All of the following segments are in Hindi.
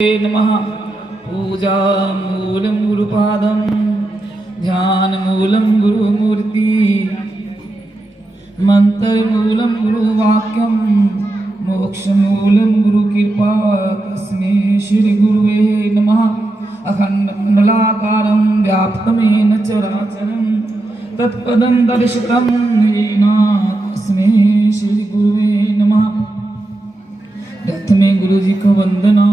नमः। पूजामूलं गुरुपादं ध्यानमूलं गुरुमूर्ति मंत्रमूलं गुरुवाक्यं मोक्षमूलं गुरुकृपा तस्मै श्रीगुरुवे नमः। अखण्डमण्डलाकारं व्याप्तमेन चराचरं तत्पदं दर्शितं येन तस्मै श्रीगुरुवे नमः। प्रथमे गुरु जी को वंदना,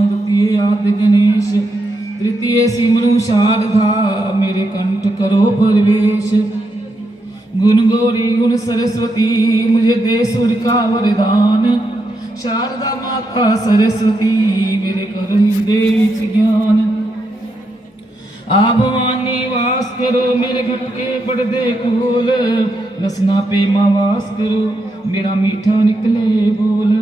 द्वितीय आदि गणेश, तृतीय सिमरु शारदा, मेरे कंठ करो प्रवेश। गुण गौरी गुण सरस्वती, मुझे दे सुर का वरदान। शारदा माता सरस्वती, मेरे करो हृदय ज्ञान। आप भवानी वास करो, मेरे घट के पर्दे खोल। रसना पे माँ वास करो, मेरा मीठा निकले बोल।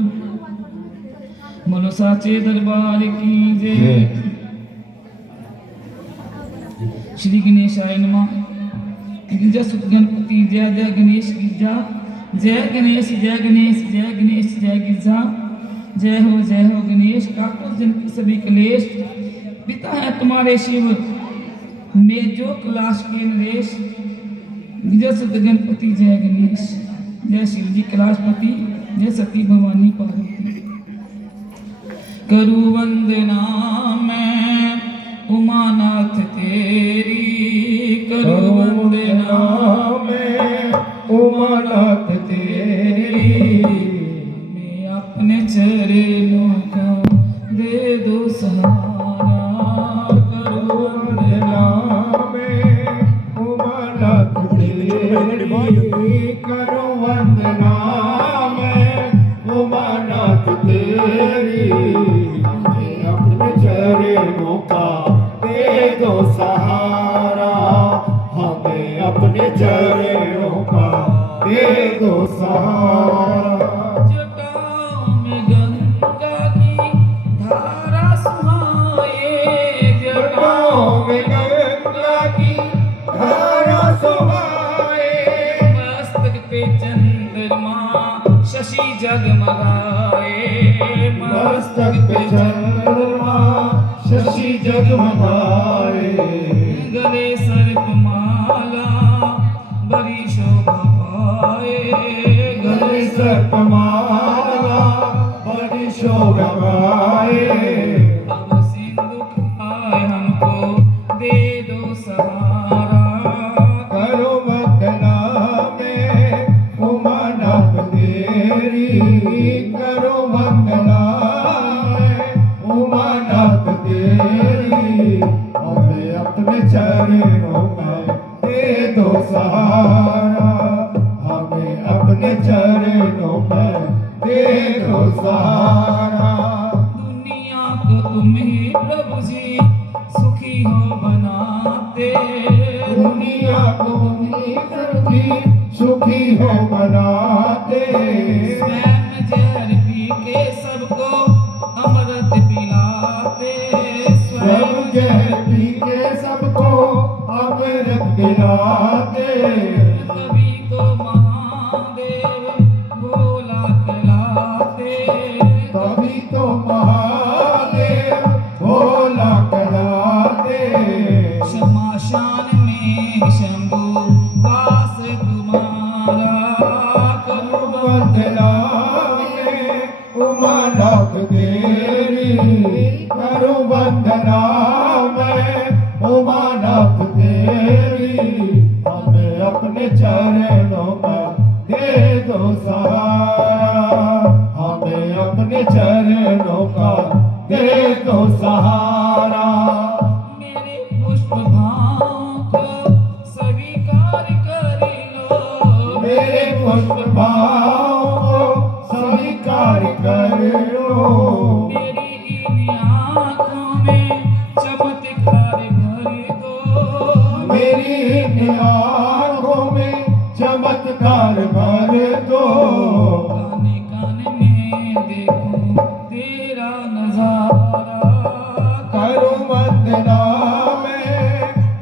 मनो साचे दरबार की जय। श्री गणेशाय नमः। गिरजा सुत गणपति जय जय गणेश गिरजा, जय गणेश जय गणेश जय गणेश जय गिरजा। जय हो गणेश, काटो जन की सभी क्लेश। पिता है तुम्हारे शिव, मैं जो कैलाश के नरेश। गिरजा सुत गणपति जय गणेश, जय शिव जी कैलाशपति, जय सती भवानी पार्वती। करूं वंदना मैं उमानाथ तेरी, करूं वंदना मैं उमानाथ तेरी। मैं अपने चरणों का दे दो सहारा। करूं वंदना मैं उमानाथ तेरी, करूं वंदना मैं उमानाथ तेरी। अपने चरणों का दे दो सहारा, हमें अपने चरणों का दे दो सहारा। जटाओं में गंगा की धारा सुहाए, जटाओं में गंगा की धारा सुहाए। मस्तक पे चंद्रमा शशि जगमगाए, मस्तक पे चंद्रमा शशि जगमगाए। गले सर्पमाला बड़ी शोभा पाए, गले सर्पमाला बड़ी शोभा पाए। अब सिंधु खाए हमको दे दो सहारा। करो वंदना मैं उमानाथ तेरी, करो वंदना मैं उमानाथ तेरी। हमें अपने चरणों में दे दो सहारा, हमें अपने चरणों में दे दो सहारा। दुनिया को तुम ही प्रभु जी सुखी हो बनाते, दुनिया को सुखी हो बनाते। स्वयं जहर पी के सबको अमृत पिलाते, स्वयं जहर पी के सबको अमृत पिलाते। तभी तो महादेव भोला कहलाते, तभी तो महादेव भोला कहलाते। शमशान में शंभु वास तुम्हारा। करो वंदना मैं उमानाथ तेरी, करो वंदना मैं उमानाथ तेरी। हमें अपने चरणों में दे दो सहारा, हमें अपने चरणों का दे दो सहारा। मेरे पुष्प भावों को स्वीकार कर लो, मेरे पुष्प भाव को स्वीकार कर लो। मेरी इन आँखों में चमत्कार भर दो, मेरी इन आँखों में चमत्कार भर दो। काने काने में देखूं तेरा नजारा। करो वंदना मैं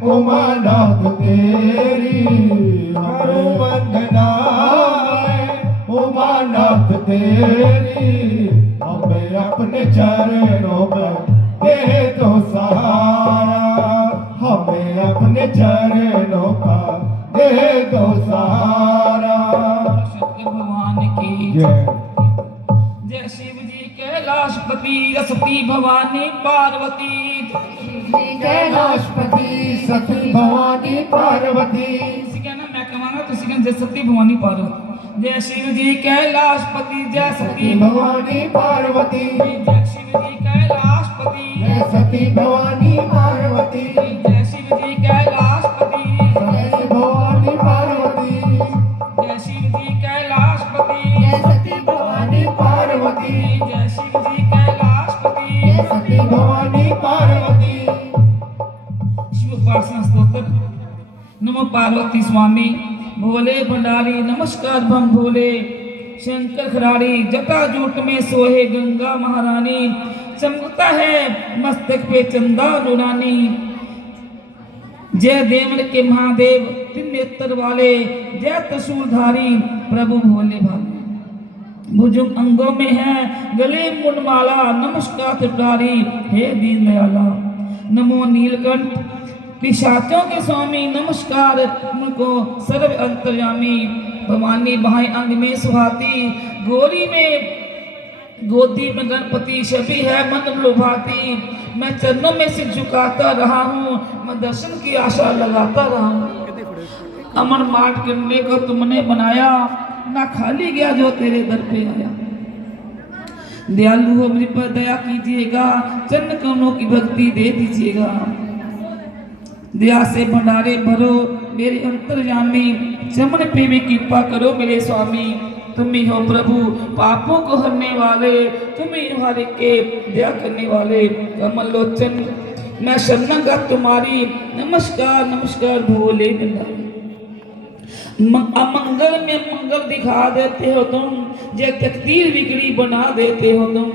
उमानाथ तेरी, करो वंदना मैं उमानाथ तेरी। हमें अपने अपने चरणों में दे दो सहारा, हमें अपने चरणों का दे दो सहारा। शंकर भगवान की जय। जय शिव जी कैलाशपति सती भवानी पार्वती। कैलाशपति सती भवानी पार्वती। इसी का नाम मैं कहूँगा तो इसी का जय सती भवानी पार्वती। जय शिव जी कैलाशपति जय सती भवानी पार्वती। जय शिव जी कैलाशपति जय सती भवानी पार्वती। जय शिव जी कैलाशपति जय भवानी पार्वती। जय शिव जी कैलाशपति जय सती भवानी पार्वती। जय शिव जी कैलाशपति जय सती भवानी पार्वती। शिव उपासना स्तोत्र। नमो पार्वती स्वामी भोले भंडारी नमस्कार बम भोले। शंकर खराड़ी जटा जूट में सोहे गंगा महारानी, चमकता है मस्तक पे चंदा नूरानी। जय देवन के महादेव तीन नेत्र वाले, जय त्रिशूलधारी प्रभु भोले भाले। भुजंग अंगों में है गले मुंडमाला, नमस्कार त्रिपुरारी हे दीन दयाला। नमो नीलकंठ पिशाचों के स्वामी, नमस्कार उनको सर्व अंतर्यामी। भवानी बाएं अंग में सुहाती, गोरी में गोदी में गणपति, छवि है मन लुभाती। मैं चरणों में सिर झुकाता रहा हूँ, मैं दर्शन की आशा लगाता रहा हूँ। अमर माट करने को तुमने बनाया, ना खाली गया जो तेरे दर पे आया। दयालु हो मुझ पर दया कीजिएगा, चरण कमलों की भक्ति दे दीजिएगा। दया से भंडारे भरो मेरे अंतर्यामी, चमन पे भी कृपा करो मेरे स्वामी। तुम ही हो प्रभु पापों को हरने वाले, तुम ही हो हर एक के दया करने वाले। कमल लोचन मैं शरणगत तुम्हारी, नमस्कार नमस्कार भोले भंडारी। अमंगल में मंगल दिखा देते हो तुम, जय तकदीर बिगड़ी बना देते हो तुम।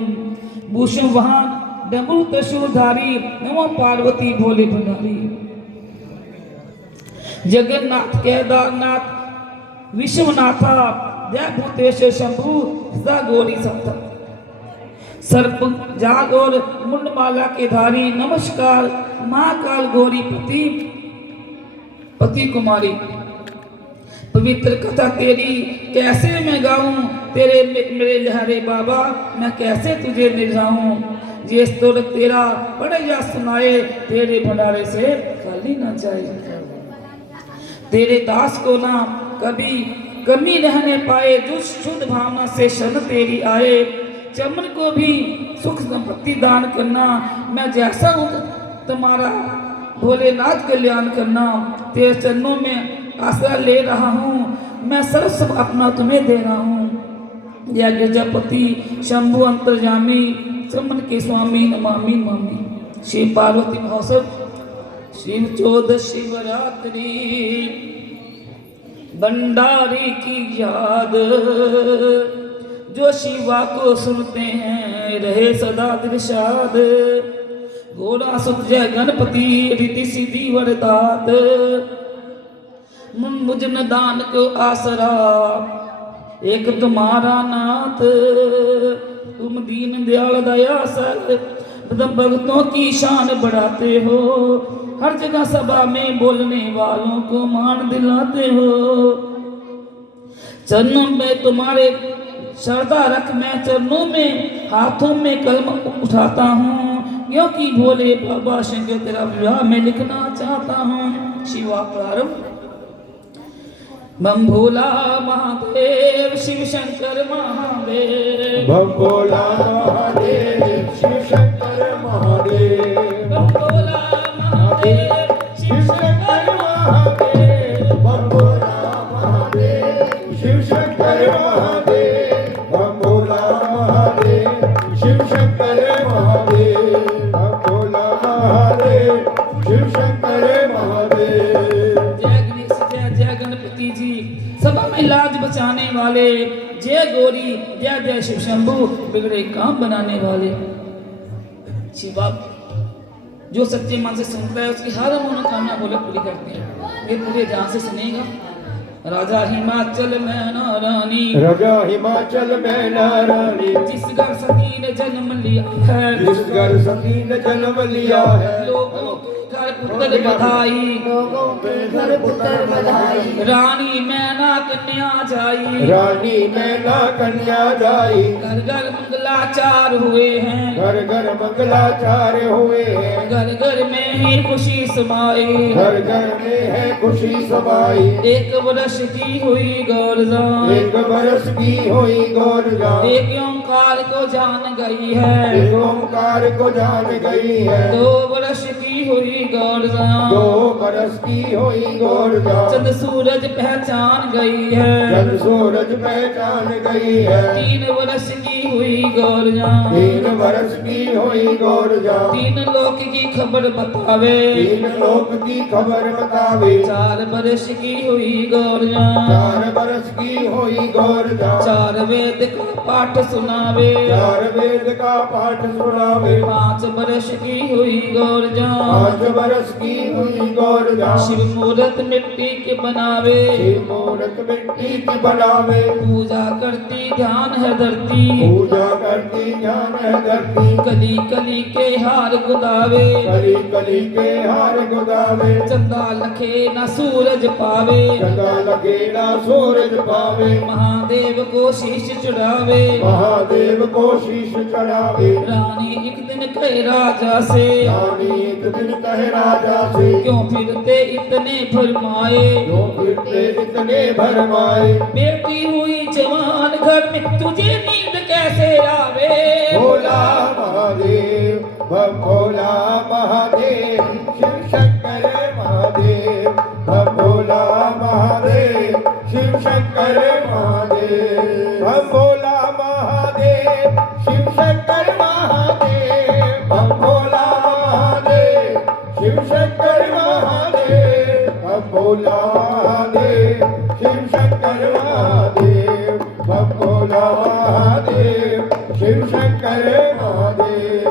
भूषण वाहन डमरू त्रिशूलधारी, नमो पार्वती भोले भंडारी। जगन्नाथ केदारनाथ विश्वनाथा, जय भूतेश्वर शंभु सदा गौरी सप्ता। सर्प जाग और मुंडमाला के धारी, नमस्कार महाकाल गौरी पति कुमारी। पवित्र कथा तेरी कैसे मैं गाऊं, तेरे मेरे लहरे बाबा मैं कैसे तुझे निभाऊं। ये स्तोत्र तेरा पढ़े या सुनाए, तेरे भंडारे से खाली ना जाए। तेरे दास को ना कभी कमी रहने पाए, जो शुद्ध भावना से शरण तेरी आए। चमन को भी सुख संपत्ति दान करना, मैं जैसा हूँ तुम्हारा भोलेनाथ कल्याण करना। तेरे चरणों में आसरा ले रहा हूँ, मैं सर्व अपना तुम्हें दे रहा हूँ। जय गिरजापति शंभु अंतर्यामी, चमन के स्वामी नमामि नमामि। शिव पार्वती महोत्सव शिव चौदह शिवरात्रि, भंडारी की याद। जो शिवा को सुनते हैं रहे सदा दिलशाद। घोड़ा सुत जय गणपति रिद्धि सिद्धि वरदात। मुझन दान को आसरा एक तुम्हारा नाथ। तुम दीन दयाल दया सर भक्तों की शान बढ़ाते हो। हर जगह सभा में बोलने वालों को मान दिलाते हो। चरणों में तुम्हारे श्रद्धा रख, मैं चरणों में हाथों में कलम उठाता हूँ, क्योंकि भोले बाबा शंकर तेरा विवाह में लिखना चाहता हूँ। शिवा प्रारंभ। बम भोला महादेव शिव शंकर महादेव। बम भोला महादेव शिव शंकर महादेव। बम भोला महादेव शिव शंकर महादेव। बम भोला महादेव शिव शंकर महादेव। बम भोला महादेव शिव शंकर महादेव। बम भोला महादेव शिव शंकर महादेव। जय गणेश जय गणपति जी, सभा में लाज बचाने वाले। जय गौरी जय जय शिव शंभु, बिगड़े काम बनाने वाले। शिवा जो सच्चे मन से सुनता है उसकी हर मनोकामना बोले पूरी करते हैं। ये पूरे ध्यान से सुनेगा राजा हिमाचल में न रानी, राजा हिमाचल में नारानी, जिस घर सती ने जन्म लिया है, जिस घर सती ने जन्म लिया है, लोगों के घर पुत्र बधाई, लोगों के घर पुत्र बधाई, रानी मैना कन्या जाई, रानी मैना कन्या जाई, घर घर मंगलाचार हुए हैं, घर घर मंगलाचार्य हुए हैं, घर घर में ही खुशी समाई, घर घर में है खुशी समाई, एक वर्ष की हुई गौरजा, एक बरस की हुई गौरजा, एक ओंकार को जान गई है, एक ओंकार को जान गई है, 2 वर्ष की हुई गौरजा, 2 बरस की हुई गौरजा, चंद सूरज पहचान गई है, चंद सूरज पहचान गई है, 3 वर्ष की हुई गौरजा, 3 बरस की हुई गौरजा, 3 लोक की खबर बतावे, 3 लोक की खबर बतावे, 4 वर्ष की हुई गौरजा, 4 बरस की हुई गौरजा, 4 वेद का पाठ सुनावे, 4 वेद का पाठ सुनावे, 5 वर्ष की हुई गौरजा, 5 बरस की हुई गौरजा, शिव मूर्त मिट्टी के बनावे, शिव मूरत मिट्टी की बनावे, पूजा करती ध्यान है धरती, पूजा करती ज्ञान है धरती, कली कली के हार गुदावे, कली कली के हार गुदावे, चंदा लखे न सूरज पावे, चंदा लगे ना सूरज पावे, महादेव को शीश चढ़ावे, महादेव को शीश चढ़ावे, रानी एक दिन कहे राजा से, रानी एक दिन कहे राजा से, क्यों फिरते इतने फरमाए, जो फिरते इतने भरमाए, बेटी हुई जवान घर में तुझे नींद कैसे आवे, भोला महादेव भोला महादेव, शिव शंकर महादेव भोला महादेव, शिव शंकर महादेव भोला महादेव, शिव शंकर महादेव भोला महादेव, शिव शंकर महादेव भोला महादेव, शिव शंकर महादेव भोला महादेव, शिव शंकर महादेव।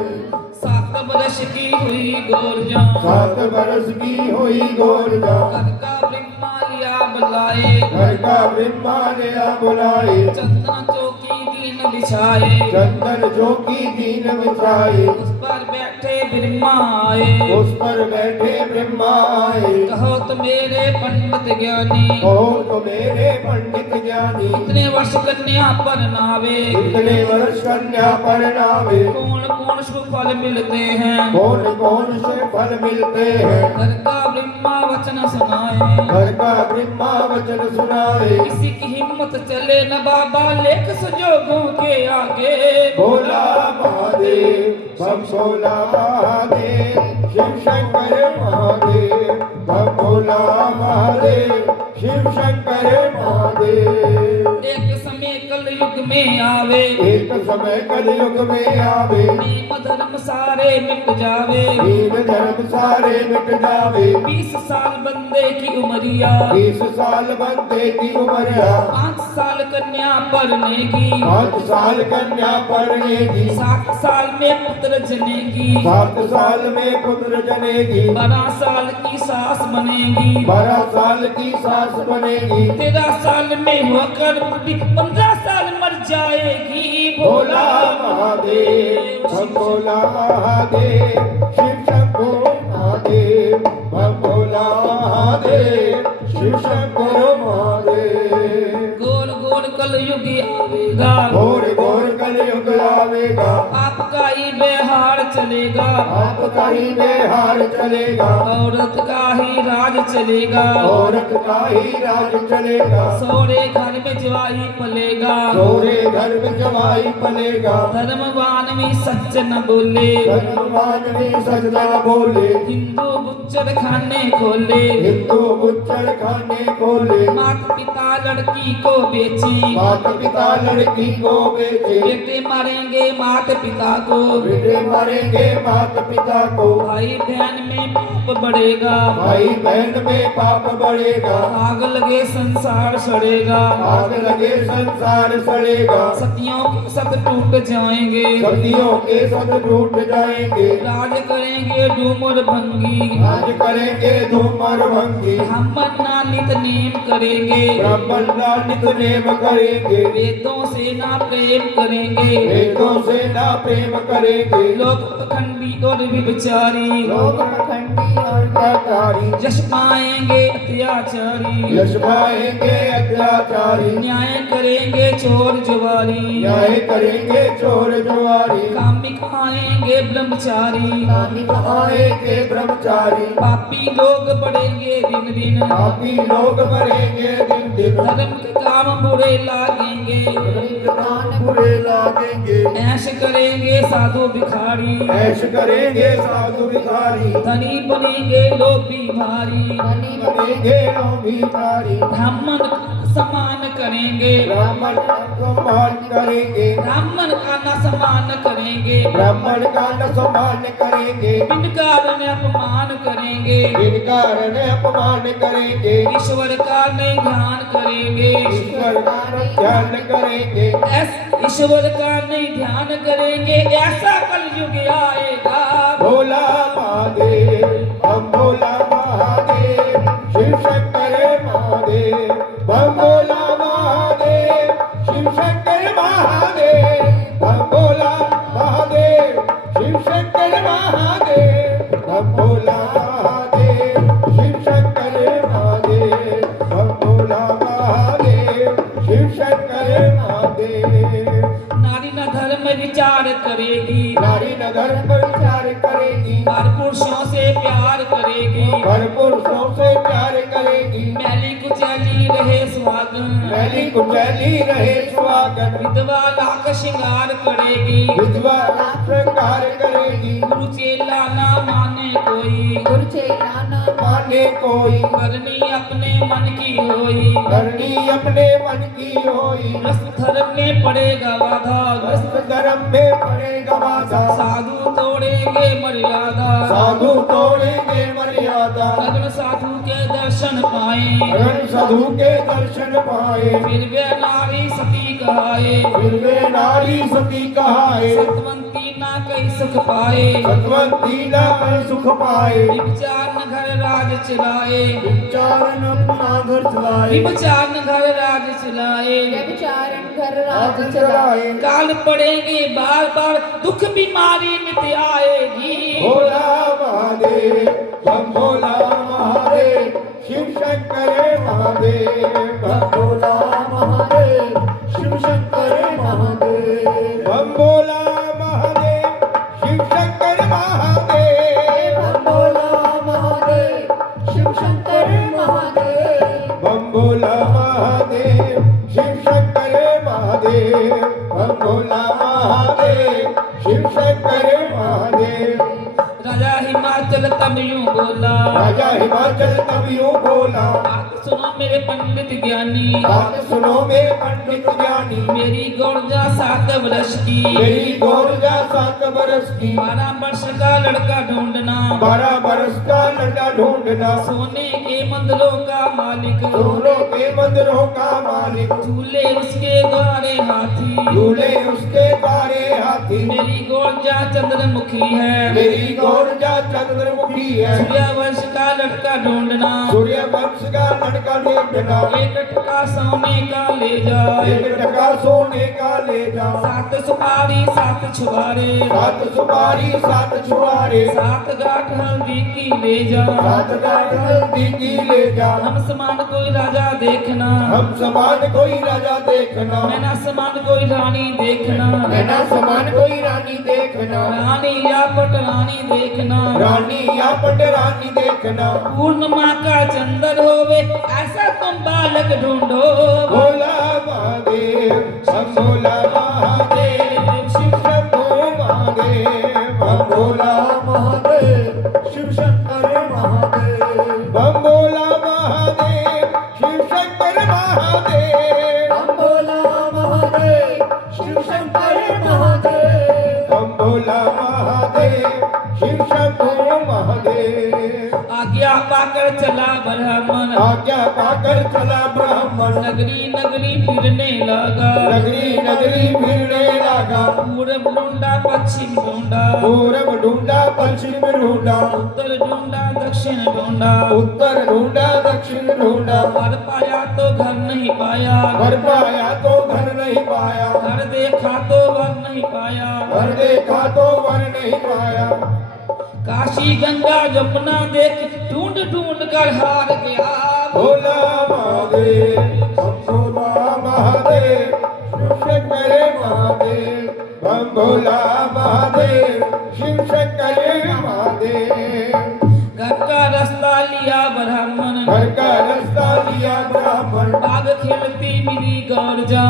7 वर्ष की हुई गौरजा, 7 बरस की हुई गौरजा, घर का ब्रह्मा लिया बुलाए, घर का ब्रह्मा ने बुलाए, चंदन चौकी दीन बिछाए, चंदन चौकी दीन बिछाए, उस पर बैठे ब्रह्मा आए, उस पर बैठे ब्रह्मा आए, कहो तो मेरे पंडित ज्ञानी, कहो तो मेरे पंडित ज्ञानी, इतने वर्ष कन्या पर नावे, इतने वर्ष कन्या परिणामे, कौन कौन शुभ फल मिलते हैं, कौन कौन से फल मिलते हैं, घर का ब्रह्मा वचन सुनाए, घर का ब्रह्मा वचन सुनाए, किसी की हिम्मत चले न बाबा लेख संजोगों के आगे, भोला महादेव भोला महादेव, शिव शंकर महादेव भोला महादेव, शिव शंकर महादेव। एक समय कल युग में आवे, एक समय कलयुग में आवे, नियम धर्म सारे मिट जावे, दीन धर्म सारे मिट जावे, 20 साल बंदे की उमरिया, 20 साल बंदे की उमरिया, 5 साल कन्या परने की, 5 साल कन्या पढ़नेगी, 7 साल में पुत्र जनेगी, 7 साल में पुत्र जनेगी, 12 साल की सास बनेगी, 12 साल की सास बनेगी, 13 साल में होकर बुढ़ी, 15 साल मर जाएगी, भोला महादेव भोला महादेव, शिव शंभो महादेव भोला महादेव, शिव शंभो महादेव। गोल गोल कल युग आवेगा, घोर घोर कलयुग आवेगा, आपका ही बेहार चलेगा, आपका ही बेहार चलेगा, औरत का ही राज चलेगा, औरत का ही राज चलेगा, सौरे घर में जवाई पलेगा, सोरे घर में जवाई पलेगा, धर्मवान भी सच न बोले, धर्मवान भी सच न बोले, हिंदू बुच्चर खाने खोले, हिंदू बुच्चर खाने खोले, माता पिता लड़की को बेची, माता पिता लड़की को बेचे, बेटे मारेंगे माता पिता को, बेटे मारेंगे माता पिता को, भाई बहन में पाप बढ़ेगा, भाई बहन में पाप बढ़ेगा, आग लगे संसार सड़ेगा, आग लगे संसार सड़ेगा, सतियों के सत टूट जाएंगे, सतियों के सत टूट जाएंगे, राज करेंगे डूमर भंगी, आज करेंगे धूमर भंगी, ब्राह्मण ना नित नेम करेंगे, ब्राह्मण ना नित नेम करेंगे, वेदों से ना प्रेम करेंगे, वेदों से ना प्रेम करेंगे, लोग पखंडी और विचारी, लोग पखंडी और अत्याचारी, यश पाएंगे अत्याचारी, यश पाएंगे अत्याचारी, न्याय करेंगे चोर जुआरी, न्याय करेंगे चोर जुआरी, कामी खाएंगे ब्रह्मचारी, कामिक आएंगे ब्रह्मचारी, पापी लोग बढ़ेंगे दिन दिन, पापी लोग मरेंगे दिन दिन, धर्म के काम बुरे लागेंगे, कान बुरे लागेंगे, ऐश करेंगे साधु भिखारी, ऐश करेंगे साधु भिखारी, धनी बनेंगे लोभी भारी, बनेंगे भिखारी, ब्राह्मण का सम्मान करेंगे, ब्राह्मण का सम्मान करेंगे, ब्राह्मण का न सम्मान करेंगे, ब्राह्मण का न सम्मान करेंगे, बिन कारण अपमान करेंगे, बिन कारण अपमान करेंगे, ईश्वर का नहीं ध्यान करेंगे, ईश्वर का ध्यान करेंगे, ईश्वर का नहीं ध्यान करेंगे, ऐसा कलयुग आएगा। भोला महादेव, हम भोला महादेव, शिव शंकर महादेव, हम भोला महादेव, शिव शंकर महादेव, हम भोला महादेव, शिव शंकर महादेव, हम भोला महादेव, शिव शंकर महादेव, हम भोला महादेव, शिव शंकर महादेव। नारी न धर्म विचार करेगी, नारी न धर्म पर विचार करेगी, पर पुरुषों से प्यार करेगी, हर पुरुषों से प्यार करेगी, मैली कुचैली रहे सुहागन, मैली कुचैली रहे सुहागन, विधवा लाख श्रृंगार करेगी, विधवा श्रृंगार करेगी, गुरु चेला ना माने कोई, गुरुचेला न माने कोई, करनी अपने मन की होई, करनी अपने मन की होई, ग्रस्त धर्म में पड़ेगा बाधा, ग्रस्त धर्म में पड़ेगा बाधा, साधु तोड़ेंगे मर्यादा, साधु तोड़ेंगे मर्यादा, अग्न साधु के दर्शन पाए, रण साधु के दर्शन पाए, फिर वे नारी सती कहाए, फिर वे नारी सती कहाए, सतवंती ना कई सुख पाए, सतवंती न कर सुख पाए, विचार न घर राज चलाए, विचारन अपना घर चलाए, विचार न घर राज चलाए, व्यभिचारण घर राज राज चलाए। चलाए, काल पड़ेंगे बार बार दुख बीमारी नित्य आएगी, भोला महादेव, हम भोला महादेव, शिव शंकर महादेव, हम भोला महादेव, शिव शंकर महादेव, हम भोला महादेव, शिव शंकर महादेव, हम भोला महादेव, शिव शंकर महादेव, हम भोला महादेव, शिव शंकर महादेव, हम भोला महादेव, शिव शंकर महादेव। राजा हिमाचल तब यूं बोला, राजा हिमाचल तब यूं बोला, बात सुनो मेरे पंडित ज्ञानी, बात सुनो मेरे पंडित ज्ञानी, मेरी गौरजा 7 वर्ष की, मेरी गौरजा 7 बरस की, 12 वर्ष का लड़का ढूंढना, 12 बरस का लड़का ढूंढना, सोने के मंदिरों का मालिक, सोनों के मंदिरों का मालिक, झूले उसके द्वारे हाथी, झूले उसके बारे हाथी, मेरी गौरजा चंद्रमुखी है, मेरी गौरजा चंद्रमुखी है, सूर्यवंश का लड़का ढूंढना, सूर्य वंश का लड़का ढूंढना, 1 टका सोने का ले जा, 1 टका सोने का ले जा, 7 सुपारी 7 छुआरे, 7 सुपारी 7 छुआरे, 7 गांठ हल्दी की ले जा, 7 गांठ हल्दी की ले जा, हम समान कोई राजा देखना, हम समान कोई राजा देखना, मैं ना समान कोई रानी देखना, मैं ना समान कोई रानी देखना, रानी या पटरानी देखना, रानी या पटरानी देखना, पूर्णिमा का चंद्र होवे ऐसा तुम बालक ढूंढो, भोला महादेव, हम भोला महादेव, शिव शंकर महादेव, हम भोला महादेव, शिव शंकर महादेव, हम भोला महादेव, शिव शंकर महादेव, हम भोला महादेव, शिव शंकर महादेव, हम भोला महादेव, शिव शंकर महादेव। आज्ञा पाकर चला ब्राह्मण, आज्ञा पाकर चला ब्राह्मण, नगरी नगरी फिरने लगा, नगरी नगरी फिरने लगा, पूरब ढूंढा पश्चिम ढूंढा, पूरब ढूंढा पश्चिम ढूंढा, उत्तर ढूंढा दक्षिण ढूंढा, उत्तर ढूंढा दक्षिण ढूंढा, पर पाया तो घर नहीं पाया, घर पाया तो घर नहीं पाया, घर देखा तो वर नहीं पाया, घर देखा तो वर नहीं पाया, काशी गंगा जमुना देख ढूंढ ढूंढ कर हार गया। भोला महादेव भोला महादेव शिव शंकर महादेव बम भोला महादेव शिव शंकर महादेव। घर का रास्ता लिया ब्राह्मण, घर का रास्ता लिया ब्राह्मण, बाग खेलती मिली गौर जा,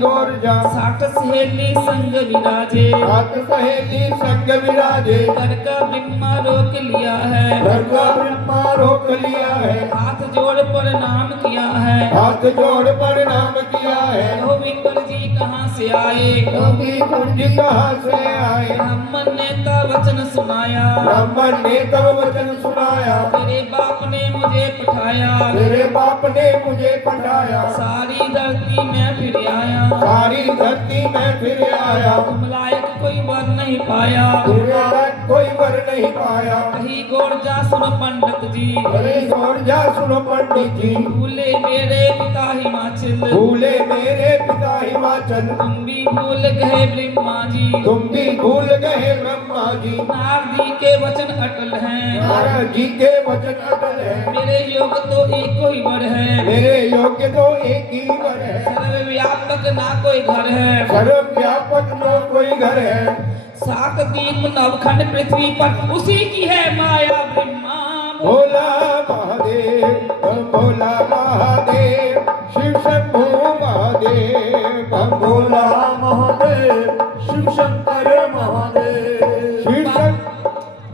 गौर जा, साठ सहेली संग विराजे, हाथ सहेली संग विराजे, घर का ब्रह्मा रोक लिया है, घर का ब्रह्मा रोक लिया है, हाथ जोड़ प्रणाम किया है, हाथ जोड़ प्रणाम किया है। ओ विपर जी कहाँ से आए, जी कहाँ से आए, ब्राह्मण ने का वचन सुनाया, ब्राह्मण ने तब वचन सुनाया, तेरे बाप ने मुझे पठाया, तेरे बाप ने मुझे पठाया, सारी धरती में फिर आया, सारी धरती में फिर आया, तुम लायक कोई वर नहीं पाया, कोई वर नहीं पाया। कहीं गौर जा सुनो पंडित जी, अरे गौर जा सुनो पंडित जी, भूले मेरे पिता हिमाचल, भूले मेरे पिता हिमाचल, तुम भी भूल गए ब्रह्मा जी, तुम भी भूल गए ब्रह्मा जी, नारदी के वचन अटल हैं, नारद जी के वचन अटल है, मेरे योग तो एक ही वर है, मेरे योग्य तो एक ही वर है, सर्वव्यापक ना कोई घर है, सर्वव्यापक न कोई घर है, सात दीप नवखंड पृथ्वी पर उसी की है माया ब्रह्मा। भोला महादेव भोला महादेव शिव शंभु महादेव बम भोला महादेव शिव शंकर महादेव। शिव शंकर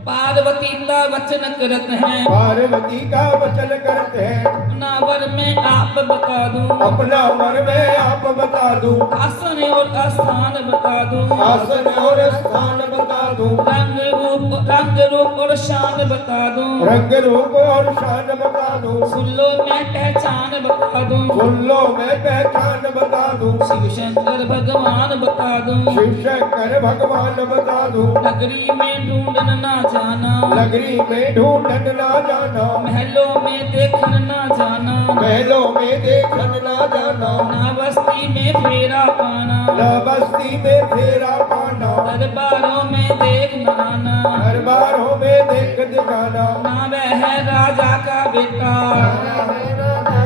पार्वती का वचन करत हैं, पार्वती का वचन करते हैं, अपना वर में आप बता दूं, अपना वर में आप बता दूं, आसन और स्थान बता दूं, आसन और स्थान बता दूं, रंग रूप और शान बता दूं, रंग रूप और शान बता दूं, सुन लो मैं पहचान बता दूं, सुन लो मैं पहचान बता दूं, शिव शंकर भगवान बता दूं, शिव शंकर भगवान बता दूं, नगरी में ढूंढन ना जाना, नगरी में ढूंढन ना जाना, महलों में देखन ना जाना, महलों में देखन ना जाना, ना बस्ती में फेरा पाना, न बस्ती में फेरा पाना, दरबारों में देख न आना, दरबारों में देख दिखाना, ना वह है राजा का बेटा,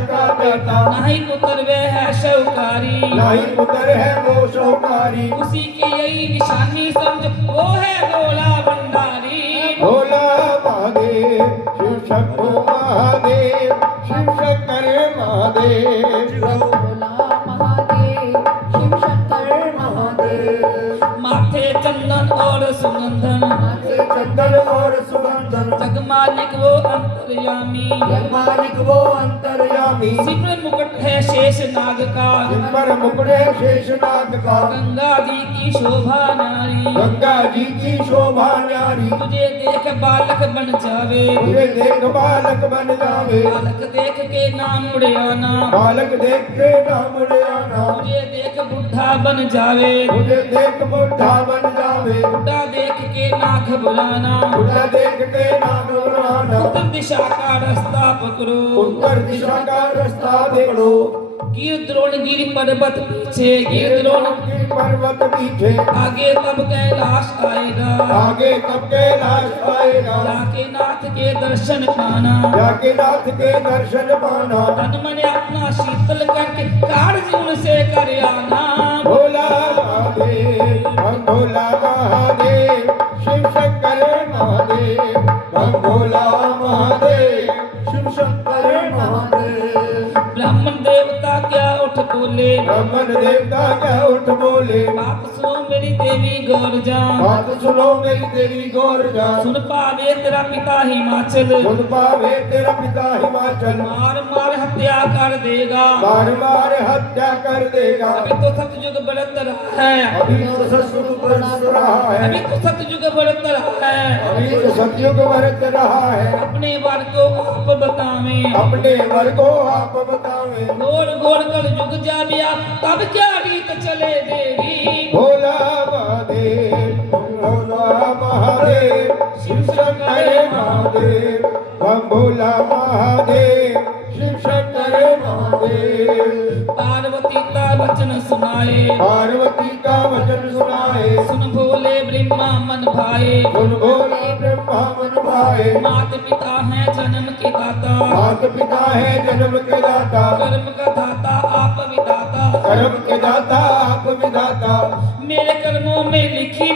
का बेटा, ना ही पुत्र वह है शौकारी, नहीं पुत्र है वो शौकारी, उसी की यही निशानी समझ वो है भोला भंडारी। भोला महादेव शिव शंभु महादेव शिव शंकर महादेव। भोला महादेव शिव शंकर महादेव। माथे चंदन और सुगंधन, माथे चंदन और सुगंधन, जगमालिक वो अंतर्यामी, मालिक वो अंतर्यामी, सिर मुकुट है शेष नाग का, जिन पर मुकुट है शेषनाग का, गंगा जी की शोभा नारी, गंगा जी की शोभा न्यारी, तुझे देख बालक बन जावे, मुझे देख बालक बन जावे, बालक देख के नाम उड़े आना, बालक देख के नाम ले आना, तुझे देख बुढ़ा बन जावे, मुझे देख बुढ़ा बन जावे, बुढ़ा देख के नाक बुलाना, बुढ़ा देख के नाम बुलाना, उत्तर दिशा का रास्ता पकड़ो, उत्तर दिशा का रास्ता देखो, गिर द्रोणगिरी पर्वत पीछे, गिर द्रोण की पर्वत पीछे, आगे तब कैलाश आएगा, आगे कब कैलाश आएगा, जाके नाथ के दर्शन पाना, जाके नाथ के दर्शन पाना, तन मन अपना शीतल करके कार्य उनसे कर आना। भोला महादेव हम भोला महादेव शिव शंकर महादेव हम भोला महादेव शिव शंकर महादेव। ब्राह्मण देवता क्या उठ बोले, ब्राह्मण देवता क्या उठ बोले, बात सुनो मेरी देवी गौर जा, बात सुनो मेरी तेरी गौर जा, सुन पावे तेरा पिता हिमाचल, सुन पावे तेरा पिता हिमाचल, मार मार हत्या कर देगा, बार बार हत्या कर देगा। अभी तो सतयुग बरत रहा है, अभी तो सतयुग बरत रहा अभी है, तो सतयुग बरत रहा है। अभी तो सतयुग बरत रहा है। अपने वर को आप बतावें, अपने वर को आप बतावें। गोर गोर कल युग जा बिया, तब क्या रीत चले देवी। भोला महादेव, भोला महादेव, शिव शंकर महादेव, बम भोला महादेव, शिव शंकर महादेव। पार्वती का वचन सुनाए, पार्वती का वचन सुनाए, सुन भोले ब्रह्मा मन भाए, सुन भोले ब्रह्मा मन भाए। मात पिता है जन्म के दाता, मात पिता है जन्म के दाता, कर्म का दाता आप विधाता। कर्म के दाता आप विधाता। मेरे कर्मों में लिखी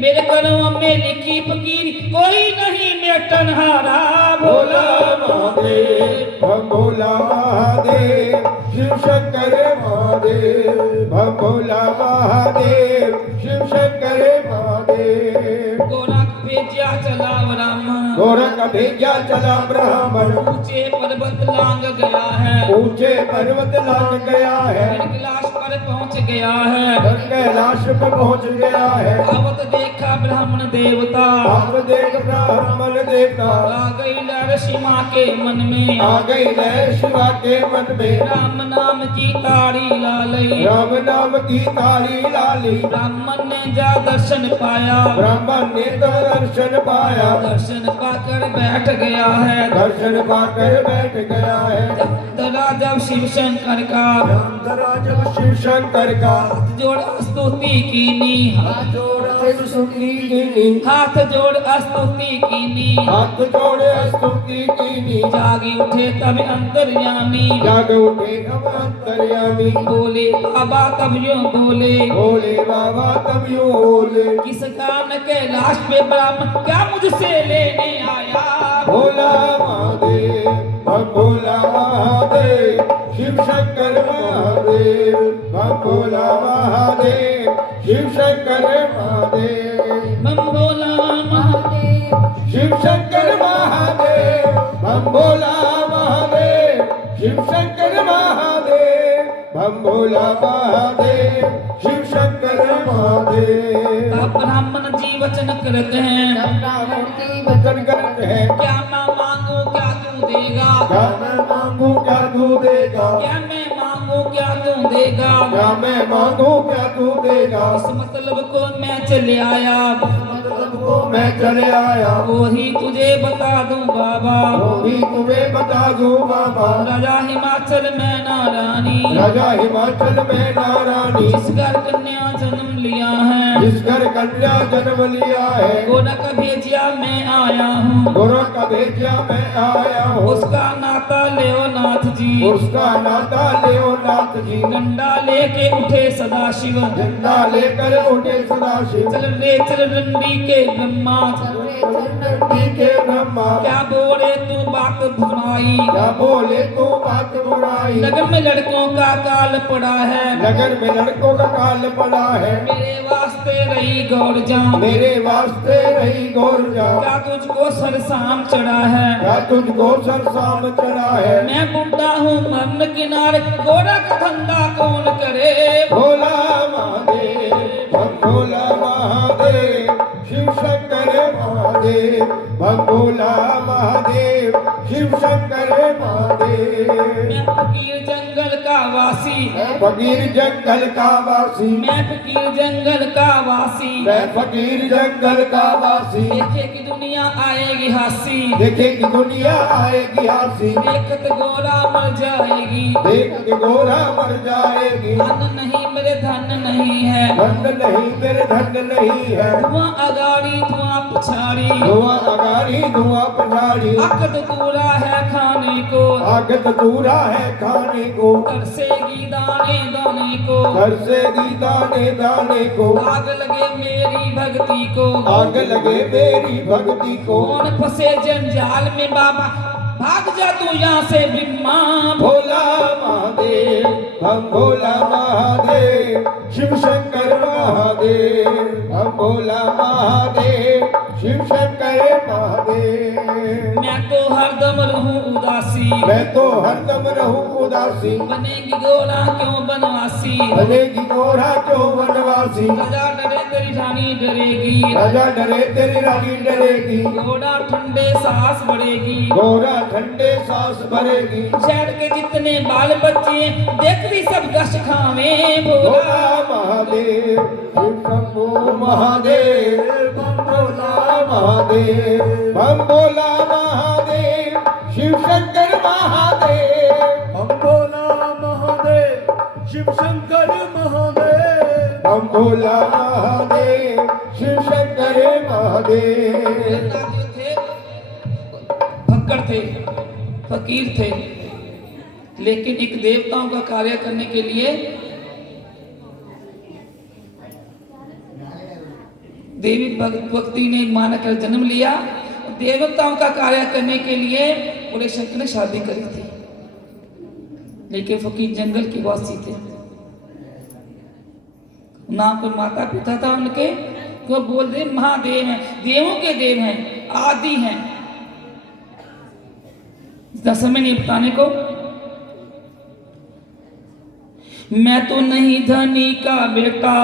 मेरे कर्मों में लिखी फकीर, कोई नहीं मेटन हारा। भोला महादेव, बम भोला महादेव, शिव शंकर महादेव, बम भोला महादेव, शिव शंकर महादेव। गोरख भेजा चला ब्राह्मण, गोरख भेजा चला ब्राह्मण, ऊंचे पर्वत लांग गया है, ऊंचे पर्वत लांग गया है, कैलाश पर पहुंच गया है। कैलाश पर पहुंच गया है। आवत देखा ब्राह्मण देवता, आप देख ब्राह्मण देवता, आ गई लहर सीमा के मन में, आ गई लहर शिवा के मन में। राम नाम की तारी लालई, राम नाम की ताली लाली, ब्राह्मण ने जा दर्शन पाया, ब्राह्मण ने तो दर्शन पाया, दर्शन पाकर बैठ गया है। दर्शन पाकर बैठ गया है। धरा जब शिव शंकर का, जब शिव शंकर का जोड़ स्तुति कीनी, हाथ जोड़ स्तुति कीनी, हाथ जोड़ स्तुति कीनी। हाथ जोड़े स्तुति कीनी, जागी उठे तब अंतर्यामी, जाग उठे अब अंतर्यामी। बोले बाबा तब यूं बोले, बोले बाबा तब यूं बोले, किस कारण कैलाश पे ब्राह्मण क्या मुझसे लेने आया। भोला महादेव, बम भोला महादेव, शिव शंकर महादेव, बम भोला महादेव, शिव शंकर महादेव। बम भोला महादेव, शिव शंकर महादेव, बम भोला महादेव, शिव शंकर महादेव, बम भोला महादेव, शिव शंकर महादेव। तब ब्राह्मण जी वचन करते हैं, ब्राह्मण की वचन करते हैं, क्या मैं मांगू क्या तू देगा, क्या मैं मांगू क्या तू देगा, क्या मैं मांगू क्या तू देगा। क्या मैं मांगू क्या तू देगा। इस मतलब को मैं चले आया, मतलब को मैं चले आया, वही तुझे बता दूं बाबा। वो भी तुम्हें बता दूं बाबा। राजा हिमाचल में नारानी, राजा हिमाचल में नारानी, जिस घर कन्या जन्म लिया है, जिस घर कन्या जन्म लिया है, गोरख भेजिया मैं आया हूँ, गोरख का भेजिया मैं आया हूँ। उसका नाता लेओ नाथ जी, उसका नाता लेओ नाथ जी। डंडा लेके उठे सदाशिव, झंडा लेकर उठे सदाशिव, चल रे चल रंडी के ब्रह्मा। चंडी के ब्रह्मा, क्या बोले तू बात बुराई, क्या बोले तू बात बुराई। लगन में लड़कों का काल पड़ा है, नगर में लड़कों का काल पड़ा है, मेरे वास्ते रही गौर जा। मेरे वास्ते रही गौर जा। क्या तुझको सरसाम चढ़ा है, क्या तुझको सरसाम चढ़ा है। मैं बुढ़ा हूँ मरण किनारे, गोरा का धंधा कौन करे। भोला महादेव, बम भोला महादेव, शिव शंकर महादेव, बम भोला महादेव, शिव शंकर महादेव। मैं फकीर जंगल का वासी, फकीर जंगल का वासी, मैं फकीर जंगल का वासी। मैं फकीर जंगल का वासी। देखे कि दुनिया आएगी हासी, देखे कि दुनिया आएगी हासी, देखत गोरा मर जाएगी। देख के गोरा मर जाएगी। धन नहीं मेरे धन नहीं है, धन नहीं मेरे धन नहीं है। धुआं अगाड़ी धुआं पछाड़ी, धुआं अगाड़ी धुआं पछाड़ी, अकद दूरा है खाने को, आगत दूरा है खाने को, तरसेगी दाने दाने को। घर से दी दाने दाने को, आग लगे मेरी भक्ति को, आग लगे मेरी भक्ति को। कौन फंसे जंजाल में बाबा, भाग जा तू यहाँ से ब्रह्मा। भोला महादेव हम भोला महादेव शिव शंकर महादेव हम भोला महादेव शिव शंकर महादेव। मैं तो हरदम रहूं उदासी, मैं तो हरदम रहूं उदासी, बनेगी गोरा क्यों बनवासी। बनेगी गोरा क्यों वनवासी। राजा डरे तेरी रानी डरेगी, राजा डरे तेरी रानी डरेगी। घोड़ा ठंडे सांस बढ़ेगी, गोरा ठंडे सांस भरेगी। शहर के जितने बाल बच्चे देख भी सब गश खावे। भोला भोला महादेव शिव शंभू महादेव हम भोला महादेव हम भोला महादेव शिव शंकर महादेव हम भोला महादेव शिव शंकर महादेव। हम भोला महादेव शिव शंकर महादेव। थे, भक्कड़ थे, फकीर थे, लेकिन एक देवताओं का कार्य करने के लिए देवी भक्ति ने मानकर जन्म लिया। देवताओं का कार्य करने के लिए बोले शंकर ने शादी करी थी, लेकिन फकीर जंगल के वासी थे। ना कोई माता पिता था उनके, वो बोल रहे महादेव हैं, देवों के देव हैं, आदि हैं। इतना समय नहीं बताने को। मैं तो नहीं धनी का बेटा,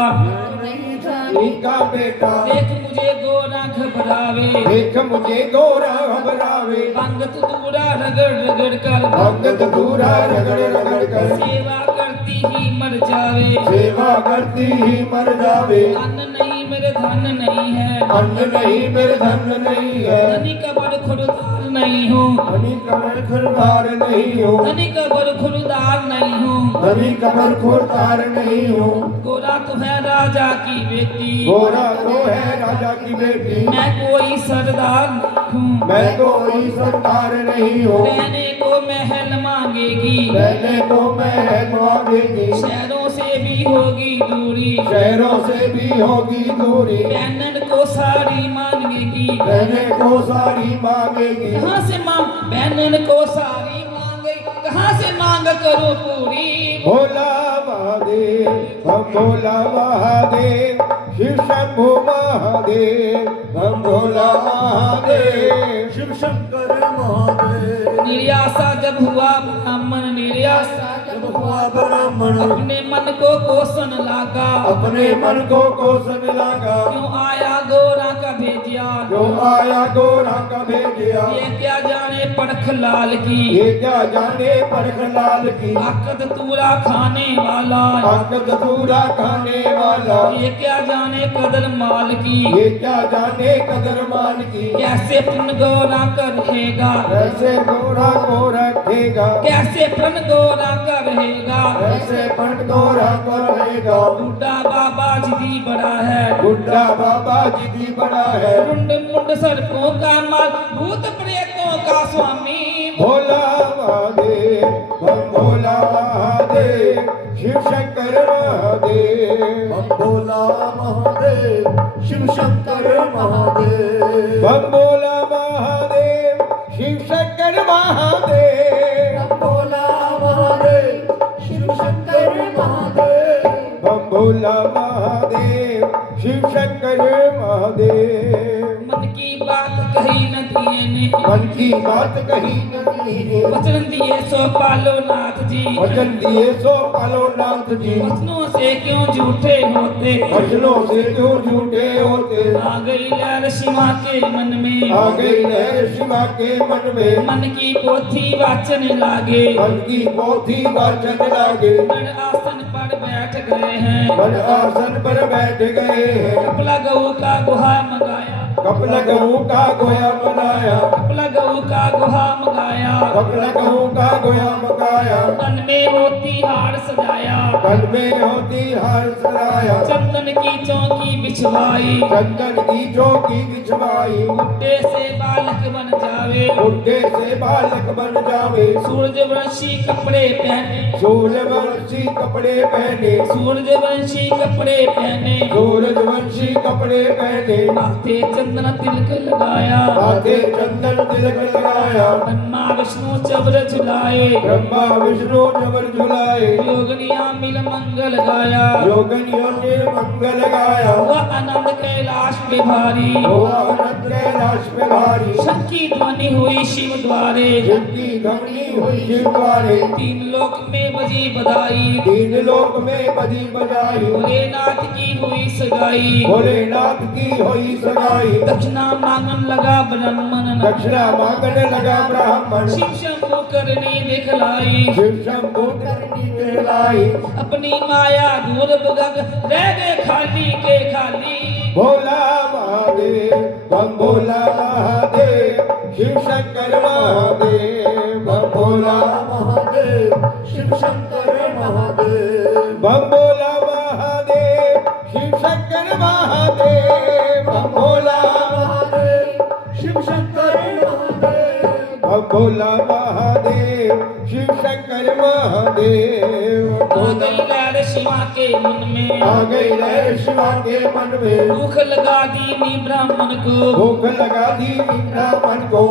का बेटा देख मुझे गोरा घबरावे। देख मुझे गोरा घबरावे। अंगत दूरा रगड़ रगड़ कर, अंगत दूरा रगड़ रगड़ कर सेवा करती ही मर जावे। सेवा करती ही मर जावे। अन्न नहीं मेरे धन नहीं है, अन्न नहीं मेरे धन नहीं है। धनी कबर खुरदार नहीं हूँ, धनी कमर खुरदार नहीं हो। धनी कबर खुरदार नहीं हूँ। धनी कमर खुरदार नहीं हो। गोरा तो है राजा की बेटी, गोरा तो है राजा की बेटी। मैं कोई सरदार नहीं हूँ। मैं कोई सरदार नहीं हो। रहने को महल मांगेगी, रहने को महल मांगेगी। शहरों से भी होगी दूरी, शहरों से भी होगी दूरी। पहनन को साड़ी मांगेगी, रहने को साड़ी मांगेगी। कहाँ से मांग पहनन को साड़ी मांगे, कहाँ से मांग करो पूरी। भोला महादेव हम भोला महादेव शिव शंभू महादेव हम भोला महादेव शिव शंकर महादेव। निर्यासा जब हुआ ब्राह्मण, निर्यासा जब हुआ ब्राह्मण अपने मन को कोसन लागा। अपने मन को कोसन लागा। क्यों आया गोरा का भेजिया, जो आया गोरा का भेजिया। ये क्या जाने परख लाल की, ये क्या जाने परख लाल की। ताकत तूरा खाने वाला, ताकत पूरा खाने वाला। ये क्या जाने कदर माल की। ये क्या जाने कदर मान की। कैसे प्रण गोरा कर रहेगा, कैसे गोरा को रखेगा। कैसे प्रण गोरा कर रहेगा। कैसे पंड गोरा को रहेगा। बूढ़ा बाबा जिदी बड़ा है, बुढ़ा बाबा जिदी बड़ा है। मुंड मुंड सर्पों का माल, भूत प्रेतों का स्वामी। भोला महादेव हम भोला महादेव शिव शंकर महादेव हम भोला महादेव शिव शंकर महादेव। हम भोला महादेव शिव शंकर महादेव हम भोला महादेव शिव शंकर महादेव। हम भोला महादेव शिव शंकर महादेव। मन की बात कही न दिए ने, मन की बात कही न दिए। वचन दिए सो पालो नाथ जी। वचन दिए सो पालो नाथ जी। वचनों से क्यों झूठे होते, वचनों से क्यों झूठे होते। आ गई लहर शिवा के मन में, आ गई लहर शिवा के मन में। मन की पोथी वाचन लागे। मन की पोथी वाचन लागे। बड़ आसन पर बैठ गए हैं, बड़ आसन पर बैठ गए हैं। कपला गऊ का गुहा मंगाया, कपला गऊ का गोया बनाया। कपला गऊ का गुहा मंगाया। कपला गऊ का गोया मकाया। तन में मोती हार सजाया, कल में होती हार सराया। चंदन की चौकी बिछवाई। चंदन की चौकी बिछवाई। बुड्ढे से बालक बन जावे, बुढ़े से बालक बन जावे सूरजवंशी कपड़े पहने सूर्यवंशी कपड़े पहने सूरजवंशी कपड़े पहने सूरजवंशी कपड़े पहने माथे चंदन तिलक लगाया माथे चंदन तिलक लगाया ब्रह्मा विष्णु चवर झुलाए ब्रह्मा विष्णु जबर झुलाए योगनिया मिल मंगल गाया योगिनियों ने मंगल गाया वह आनंद कैलाश पे भारी हुआ आनंद कैलाश में भारी शंकी ध्वनि हुई शिव द्वारे जिनकी धमनी हुई शिव द्वारे तीन लोक में बजी बधाई तीन लोक में बजी बजाई भोलेनाथ की हुई सगाई भोलेनाथ की हुई सगाई दक्षिणा मांगन लगा ब्राह्मण दक्षिणा मांगने लगा ब्राह्मण शिव शंभु करनी दिखलाई शिव शंभु करनी कहलाई अपनी माया दूर बगग रह गए खाली के खाली भोला महादेव बम भोला महादेव शिव शंकर महादेव बम भोला महादेव शिव शंकर महादेव बम भोला महादेव शिव शंकर महादेव बम भोला महादेव शिव शंकर महादेव बम भोला महादेव शिव शंकर महादेव आ गई लहर शिवा के मन में आ गई लहर शिवा के मन में भूख लगा दी नी ब्राह्मण को भूख लगा दी ब्राह्मण को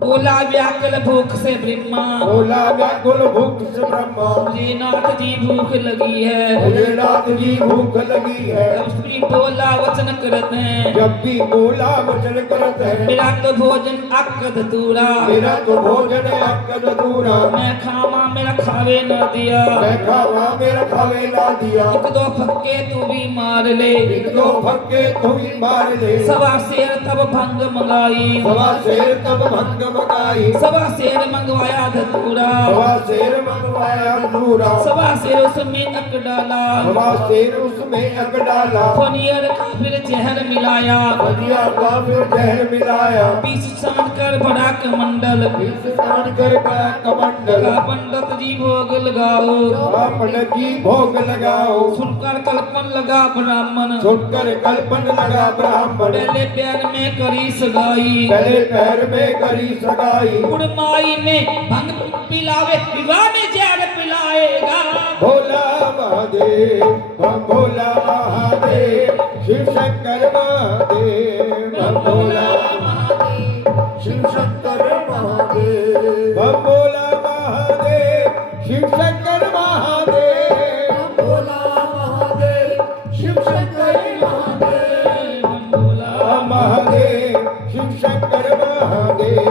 बोला व्याकुल भूख से ब्रह्मा बोला व्याकुल भूख से ब्रह्मा मुझे नाथ जी भूख लगी है मुझे नाथ जी भूख लगी है तब श्री बोला वचन करते हैं जब भी बोला वचन करत है मेरा तो भोजन अकद तूरा मेरा तो भोजन अकद दूरा मैं खावा मेरा खावे न दिया मैं खावा मेरा खावे ना दिया एक दो फक्के तू भी मार ले एक दो फक्के तू ही मार ले सवा शेर तब भंग मंगाई सवा शेर तब भंग मकाई सवा शेर मंगवाया धतूरा सवा शेर मंगवाया दूरा सवा शेर उसमें अक डाला सवा शेर उसमें अक डाला फनियर का फिर जहर मिलाया बढ़िया का फिर जहर मिलाया पीस सान कर बड़ा कमंडल इस कान कर का कमंडल का पंडित जी भोग लगाओ पंडित जी भोग लगाओ सुनकर कल्पन लगा ब्राह्मण सुनकर कल्पन लगा ब्राह्मण पहले पैर में करी सगाई पहले पैर में करी सगाई उड़माई में भंग पिलावे विवाह में जहर पिलाएगा भोला महादेव बम भोला महादेव शिव शंकर महादेव बम भोला शिव शंकर महादेव बम भोला महादेव शिव शंकर महादेव भोला महादेव शिव शंकर महादेव बोला महादेव शिव शंकर महादेव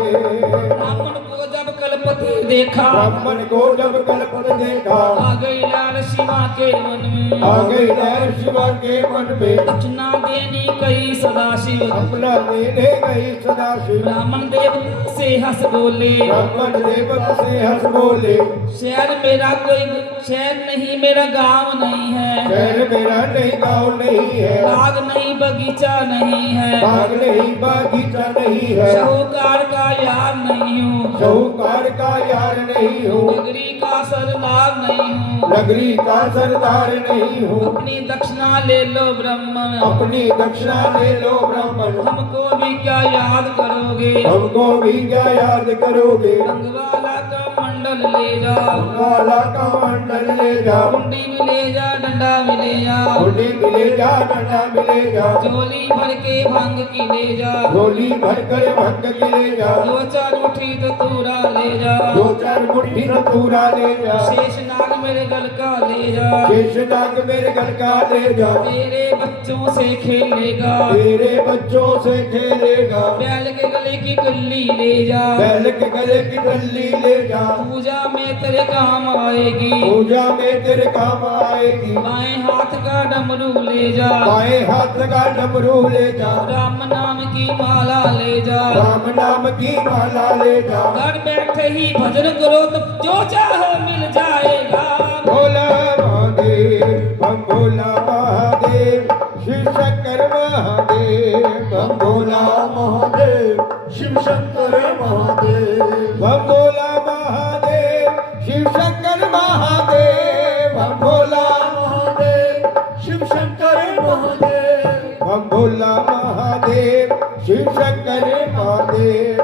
ब्राह्मण को जब कल्पते देखा ब्राह्मण को जब कल्पन देखा आ गई लाल शिवा के मन में आ गई लहर शिवा के मन में दक्षिणा देनी कई सदाशिव अपना देने गई सदाशिव ब्राह्मण देव से हंस बोले ब्राह्मण देवता से हंस बोले शहर मेरा कोई शहर नहीं मेरा गांव नहीं है शहर मेरा नहीं गाँव नहीं है बाग नहीं बगीचा नहीं है बाग नहीं बागीचा नहीं है साहूकार का यार नहीं हूँ साहूकार का यार नहीं हूँ नगरी का सरदार नहीं हूँ नगरी का सरदार नहीं हूँ अपनी दक्षिणा ले लो ब्राह्मण अपनी दक्षिणा ले लो ब्राह्मण हमको भी क्या याद करोगे हमको भी क्या याद करोगे रंगवाला का मंडल ले जाओ काला का मंडल ले जाओ कुंडी भी ले जा डंडा भी ले जाओ होली मिले जा डंडा मिले जा झोली भर के भांग की ले जा झोली भर कर भंग की ले जा दो चार मुट्ठी तो तूरा ले जा दो चार मुट्ठी पूरा ले जा शेष नाग मेरे गल का ले जा शेष नाग मेरे गल का ले जा तेरे बच्चों से खेलेगा तेरे बच्चों से खेलेगा बैल के गले की गल्ली ले जा बैल के गले की डल्ली ले जा पूजा में तेरे काम आएगी पूजा में तेरे काम आएगी बाएं हाथ का डमरू ले जा बाएं हाथ का डमरू ले जा राम नाम की माला ले जा राम नाम की माला ले जा घर बैठे ही भजन करो तो जो चाहो मिल जाएगा भोला महादेव बम भोला महादेव शिव शंकर महादेव बम भोला महादेव शिव शंकर महादेव बम भोला महादेव शिव शंकर महादेव बम भोला महादेव शिव शंकर महादेव बम भोला महादेव शिव शंकर महादेव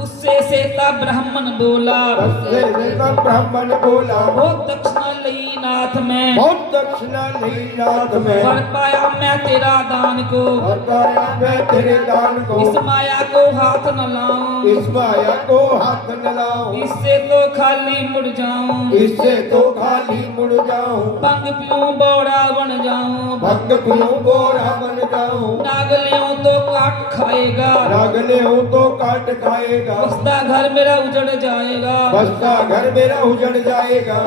गुस्से से तब ब्राह्मण बोला, गुस्से से तब ब्राह्मण बोला, बहुत दक्षिणा लई नाथ में, बहुत दक्षिणा ली नाथ में, कर पाया मैं तेरा दान को, और पाया मैं तेरे दान को, इस माया को हाथ न लाऊं, इस माया को हाथ न लाऊं, इससे तो खाली मुड़ जाऊं, इससे तो खाली मुड़ जाऊं, भंग पीऊं बौड़ा बन जाऊं, भक्त पीऊं बोरा बन जाऊं, नागलियों तो काट खाएगा, नागले हो तो काट खाएगा, बसता घर मेरा उजड़ जाएगा, बसता घर मेरा उजड़ जाएगा,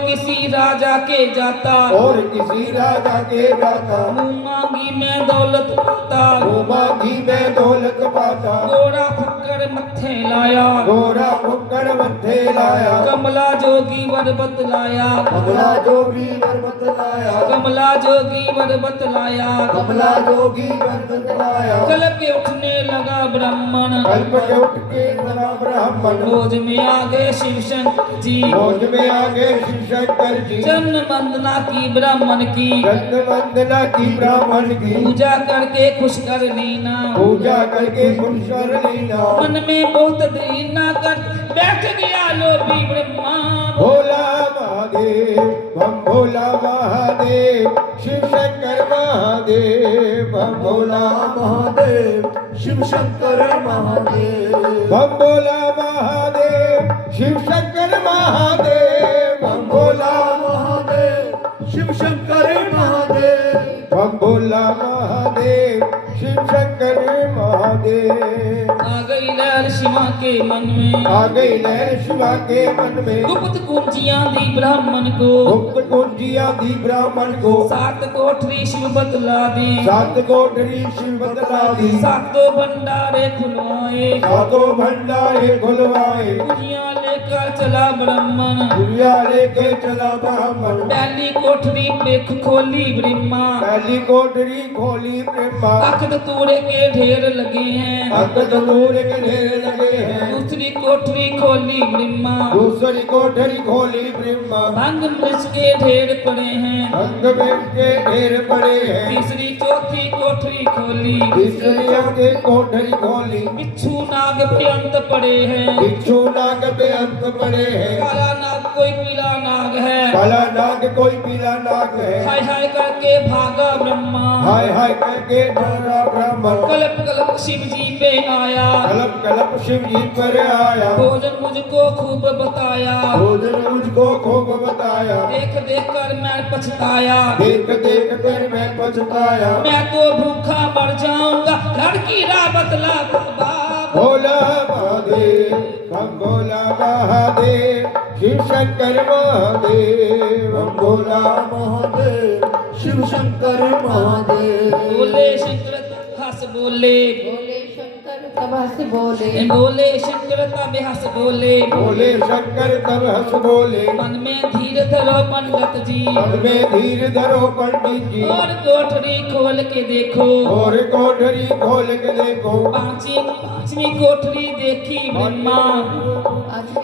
किसी राजा के जाता, और किसी राजा के जाता, मुँह मांगी मैं दौलत पाता, वो मांगी मैं दौलत पाता, गोरा फक्कर मत्थे लाया, गोरा फुक्कर मत्थे लाया, कमला जोगी वर बतलाया, कमला जोगी वर बतलाया, कमला जोगी वर बतलाया, कमला जोगी वर बतलाया, कल के उठने लगा ब्राह्मण, कल्प के उठ के लगा ब्राह्मण, रोज में आ गए शिव शंकर जी, भोज में आगे शिव शंकर जी, जन्म वंदना की ब्राह्मण की, जन्म वंदना की ब्राह्मण की, पूजा करके खुश कर लेना, पूजा करके खुश कर लेना, मन में बहुत देर ना कर बैठ गया लोभी ब्रह्मा, भोला महादेव बम भोला महादेव, शिव शंकर महादेव बम भोला महादेव शिव शंकर महादेव बम भोला महादेव, शिव शंकर महादेव बम भोला महादेव शिव शंकर महादेव बम भोला महादेव, शिव शंकर महादेव। आ गई लहर शिवा के मन में, आ गई लहर शिवा के मन में, गुप्त कुंजियां दी ब्राह्मण को, गुप्त कुंजियां दी ब्राह्मण को, सात कोठरी शिव बतला दी, सात कोठरी शिव बतला दी, सातों भंडारे खुलवाए, सातों भंडारे खुलवाए, कुंजियां लेकर चला ब्राह्मण, दुनिया लेके चला ब्राह्मण, पहली कोठरी पे खोली ब्रह्मा, पहली कोठरी खोली ब्रह्मा, अखद तूड़े के ढेर लगे हैं, अंगद नूर के ढेर लगे हैं, दूसरी कोठरी खोली ब्रह्मा, दूसरी कोठरी खोली ब्रह्मा, भंग मृष के ढेर पड़े हैं, अंग में के ढेर पड़े हैं, तीसरी चौथी कोठरी खोली, तीसरी अंगे कोठरी खोली, बिच्छू नाग भयंत पड़े हैं, बिच्छू नाग पे अंत पड़े हैं, काला नाग कोई पीला नाग है, काला नाग कोई पीला नाग है, हाय हाय करके भागा ब्रह्मा, हाय हाय करके भागा ब्राह्मण, कलप कलप शिव जी पे आया, कलप कलप शिव जी पर आया, भोजन मुझको खूब बताया, भोजन मुझको खूब बताया, देख देख कर मैं पछताया, देख देख कर मैं पछताया, मैं तो भूखा मर जाऊंगा घर की राह बतला बाबा, भोला महादेव हम भोला महादेव, शिव शंकर महादेव हम भोला महादेव शिव शंकर महादेव बोले शंकर हंस बोले, बोले शंकर तब हंस बोले, बोले शंकर तब हंस बोले, बोले शंकर तब हंस बोले, मन में धीर धरो पंडित जी, मन में धीर धरो पंडित जी, और कोठरी खोल के देखो, और कोठरी खोल के देखो, पांचवी कोठरी देखी ब्रह्मा,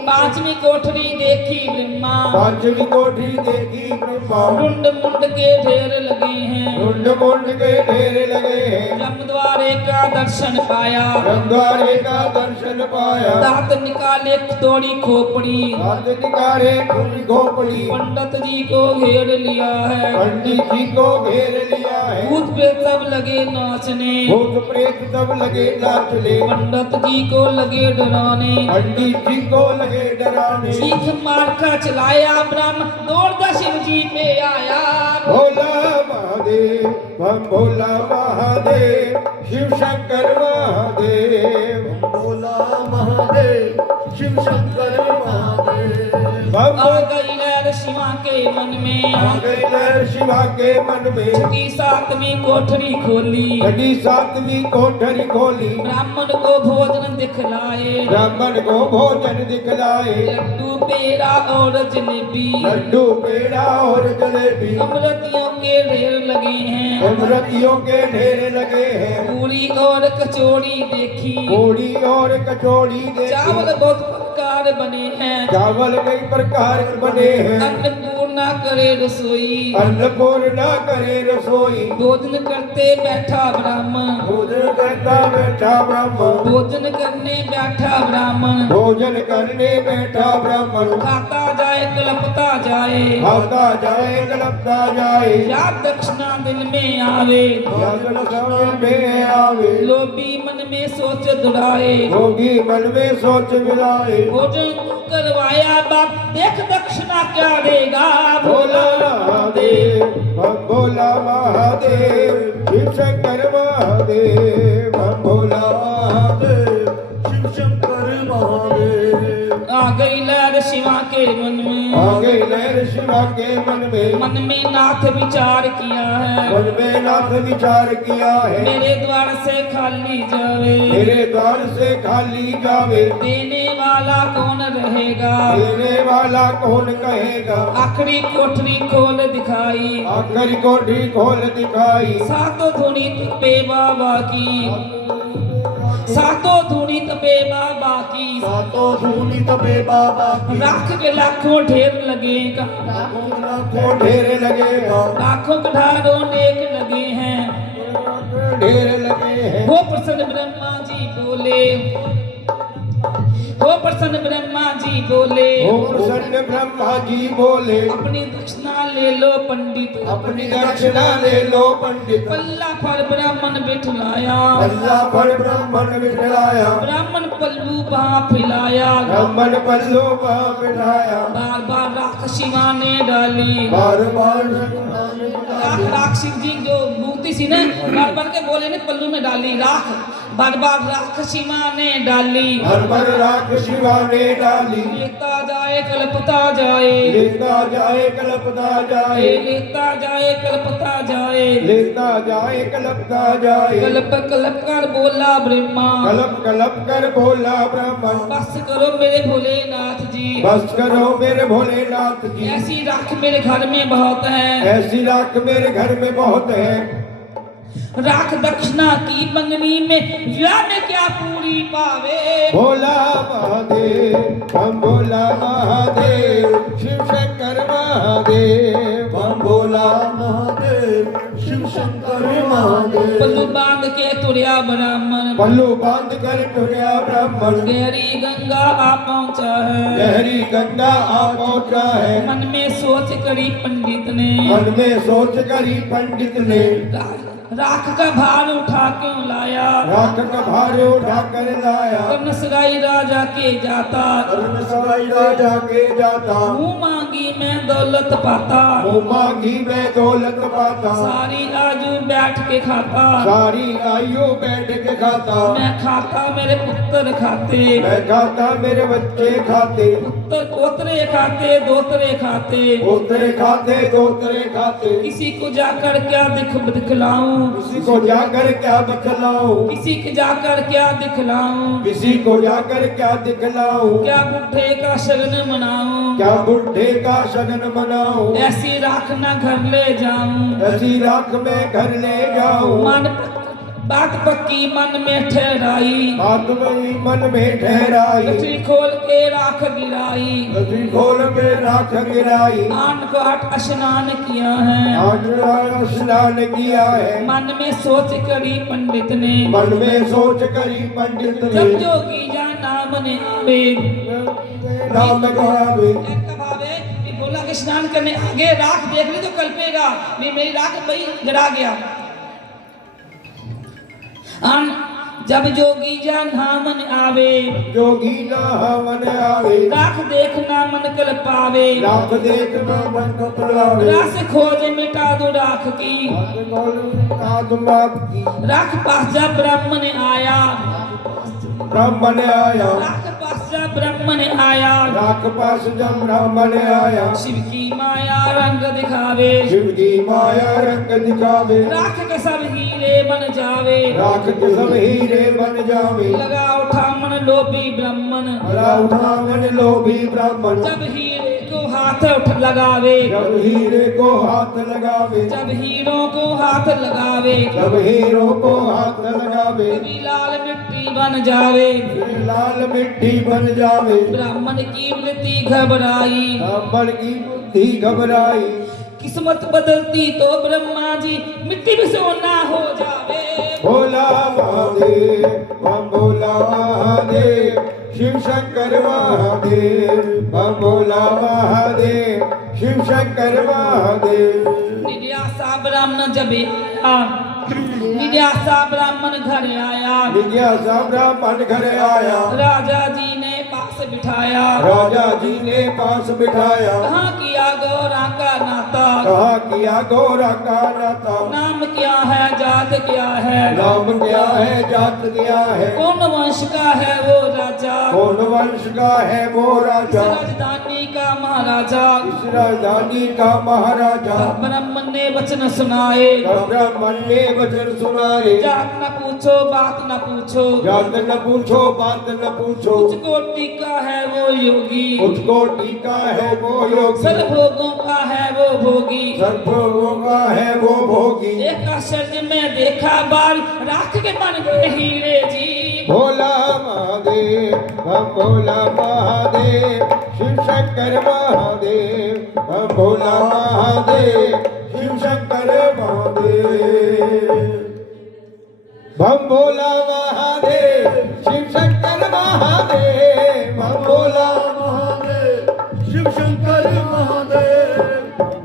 पांचवी कोठरी देखी ब्रह्मा, पांचवी कोठरी देखी ब्रह्मा, मुंड मुंड के ढेर लगे हैं, मुंड मुंड के ढेर लगे हैं, ब्रह्मद्वारे का दर्शन पाया, रंगारे का दर्शन पाया, दांत निकाले तोड़ी खोपड़ी, हाथ निकारे पूरी खोपड़ी, पंडित जी को घेर लिया है, पंडित जी को घेर लिया है, भूत प्रेत सब लगे नाचने, भूत प्रेत सब लगे नाचने, पंडित जी को लगे डराने, पंडित जी को लगे डराने, चीख मार कर चलाया ब्रह्म दौड़ता शिव जी पे आया, भोला महादेव हम भोला महादेव, शिव शंकर महादेव भोला महादेव शिव शंकर महादेव हम आ गई लहर शिवा के मन में, आ गई लहर शिवा के मन में, छठी सातवीं कोठरी खोली, छठी सातवीं कोठरी खोली, ब्राह्मण को भोजन दिखलाए, ब्राह्मण को भोजन दिखलाए, लड्डू पेड़ा और जलेबी, लड्डू पेड़ा और जलेबी, अमृतियों के ढेर लगे हैं, अमृतियों के ढेर लगे हैं, पूरी और कचौड़ी देखी, पूड़ी और कचौड़ी देखी, चावल बहुत प्रकार बने हैं, चावल कई प्रकार बने हैं, अन्नपूर्ण अन्नपूर्णा करे रसोई, अन्नपूर्णा करे रसोई, भोजन करते बैठा ब्राह्मण, भोजन करता बैठा ब्राह्मण, भोजन करने बैठा ब्राह्मण, भोजन करने बैठा ब्राह्मण, खाता जाए कलपता जाए, खाता जाए कलपता जाए, याद दक्षिणा दिल में आवे, यादन समय में आवे, लोभी मन में सोच दुराए, भोगी मन में सोच मिलाए, भोजन करवाया बाप देख दक्षिणा क्या देगा, भोला महादेव, हम भोला महादेव, शिव शंकर महादेव, हम भोला महादेव, शिव शंकर महादेव। आ गई लहर शिवा के मन में, आगे लहर शिवा के मन में नाथ विचार किया है, मन में नाथ विचार किया है, मेरे द्वार से खाली जावे, मेरे द्वार से खाली जावे, देने वाला कौन रहेगा, देने वाला कौन कहेगा, आखिरी कोठरी खोल दिखाई, आखिर कोठी खोल दिखाई, सातों धुनी तपे बाबा की, सातों धुनी तपे बाबा की, सातों धूनी तपे बाबा की, लाख के लाखों ढेर लगेगा, लाखों ढेर लगेगा, लाखों कठारों नेक लगे हैं, ढेर लगे हैं, वो प्रसन्न ब्रह्मा जी बोले, वो प्रसन्न ब्रह्मा जी बोले, ओ प्रसन्न ब्रह्मा जी बोले, अपनी दक्षिणा ले लो पंडित, अपनी दक्षिणा ले लो पंडित, पल्ला पर ब्राह्मण बिठलाया, अल्लाह पर ब्राह्मण बिठाया, ब्राह्मण पल्लू वहाँ फिलाया, ब्राह्मण पल्लो वहाँ बिठाया, बार बार राख शिवा ने डाली, बार बार राख शिव जी जो मूर्ति सी ना बार बार के बोले ने पल्लू में डाली राख, बार बार राख शिवा ने डाली, हर पर राख शिवा ने डाली, लेता जाए कल्पता जाए, लेता जाए कलपता जाए, लेता जाए कल्पता जाए, लेता जाए कलपता जाए, कल्प कल्प कर बोला ब्रह्मा, कलप कलप कर बोला ब्राह्मण, बस करो मेरे भोलेनाथ जी, बस करो मेरे भोलेनाथ जी, ऐसी राख मेरे घर में बहुत है, ऐसी राख मेरे घर में बहुत है, राख दक्षिणा की मंगनी में या में क्या पूरी पावे, भोला महादेव, हम भोला महादेव, शिव शंकर महादेव, हम भोला महादेव, शिव शंकर महादेव। पल्लू बांध के तुरया ब्राह्मण, पल्लू बांध कर टुरिया ब्राह्मण, गहरी गंगा आ पहुंचा है, गहरी गंगा आ पहुंचा है, मन में सोच करी पंडित ने, मन में सोच करी पंडित ने, राख का भार उठा क्यों लाया, राख का भार उठा कर लाया, कर्ण सगाई राजा के जाता, कर्ण सगाई राजा के जाता, मुंह मांगी मैं दौलत पाता, मुँह मांगी मैं दौलत पाता, सारी आजू बैठ के खाता, सारी आयु बैठ के खाता, मैं खाता मेरे पुत्र खाते, मैं खाता मेरे बच्चे खाते, पुत्र पोतरे खाते दोतरे खाते, पोतरे खाते दोतरे खाते, किसी को जाकर क्या दिखलाऊं, किसी को जाकर क्या बतलाऊं, किसी के जाकर क्या दिखलाऊं, किसी को जाकर क्या दिखलाऊं, क्या बुढ़े का शगन मनाऊं, क्या बुढ़े का शगन मनाऊं, ऐसी राख ना घर ले जाऊं, ऐसी राख में घर ले जाऊं, बात पक्की मन में ठहराई, बात मेरी मन में ठहराई, गठरी खोल के राख गिराई, गठरी खोल के राख गिराई, आन को 8 स्नान किया है, आज स्नान किया है, मन में सोच करी पंडित ने, मन में सोच करी पंडित जब ने, जोगी जा नाम ने आवे, नाम गावे, कब आवे कि बोला कि स्नान करने आगे राख देख ली तो कल्पेगा, मेरी राख भाई जरा गया, जब जोगी जा नामन आवे, जोगी ना मन आवे, राख देखना मन कल पावे, राख देखना मन कपलावे, रास खोज मिटा दो राख की, राख पास जा ब्राह्मण आया, ब्राह्मण आया, राख पास जा ब्राह्मण आया, राख पास जब ब्राह्मण आया, शिव की माया रंग दिखावे, शिव की माया रंग दिखावे, राख के सब हीरे बन जावे, राख के सब हीरे बन जावे, लगा उठा मन लोभी ब्राह्मण, भला उठा मन लोभी ब्राह्मण, जब हीरे को हाथ उठ लगावे, जब हीरे को हाथ लगावे, जब हीरों को हाथ लगावे, जब हीरो को हाथ लगावे, कभी लाल मिट्टी बन जावे, फिर लाल मिट्टी बन जावे, ब्राह्मण की वृत्ति घबराई, ब्राह्मण की बुद्धि बुद्धि घबराई। किस्मत बदलती तो ब्रह्मा जी मिट्टी में सोना हो जावे। भोला महादेव बम भोला महादेव शिव शंकर महादेव बम भोला महादेव शिव शंकर महादेव। जिज्ञासा ब्राह्मण जब आया, जिज्ञासा ब्राह्मण घर आया, जिज्ञासा ब्राह्मण घर आया। राजा जी ने पास बिठाया, राजा जी ने पास बिठाया। कहाँ किया गौरा का नाता, कहा किया गौरा का नाता। नाम क्या है जात क्या है, नाम क्या है जात क्या है। कौन वंश का है वो राजा, कौन वंश का है वो इस राजा। राजधानी का महाराजा। इस राजधानी का महाराजा। ब्राह्मण ने वचन सुनाए, ब्राह्मण ने वचन सुनाए। जात न पूछो बात न पूछो, जात न पूछो बात न पूछो। मुझको टीका है वो योगी, उसको टीका है वो योगी। सर्वभोगों का है वो भोगी, सर्वभोगों का है वो भोगी। एक आश्चर्य में देखा बाल राख के बन गए हीरे जी। भोला महादेव बम भोला महादेव शिव शंकर महादेव बम भोला महादेव शिव शंकर महादेव। बम भोला महादेव शिव शंकर महादेव बम भोला महादेव शिव शंकर महादेव।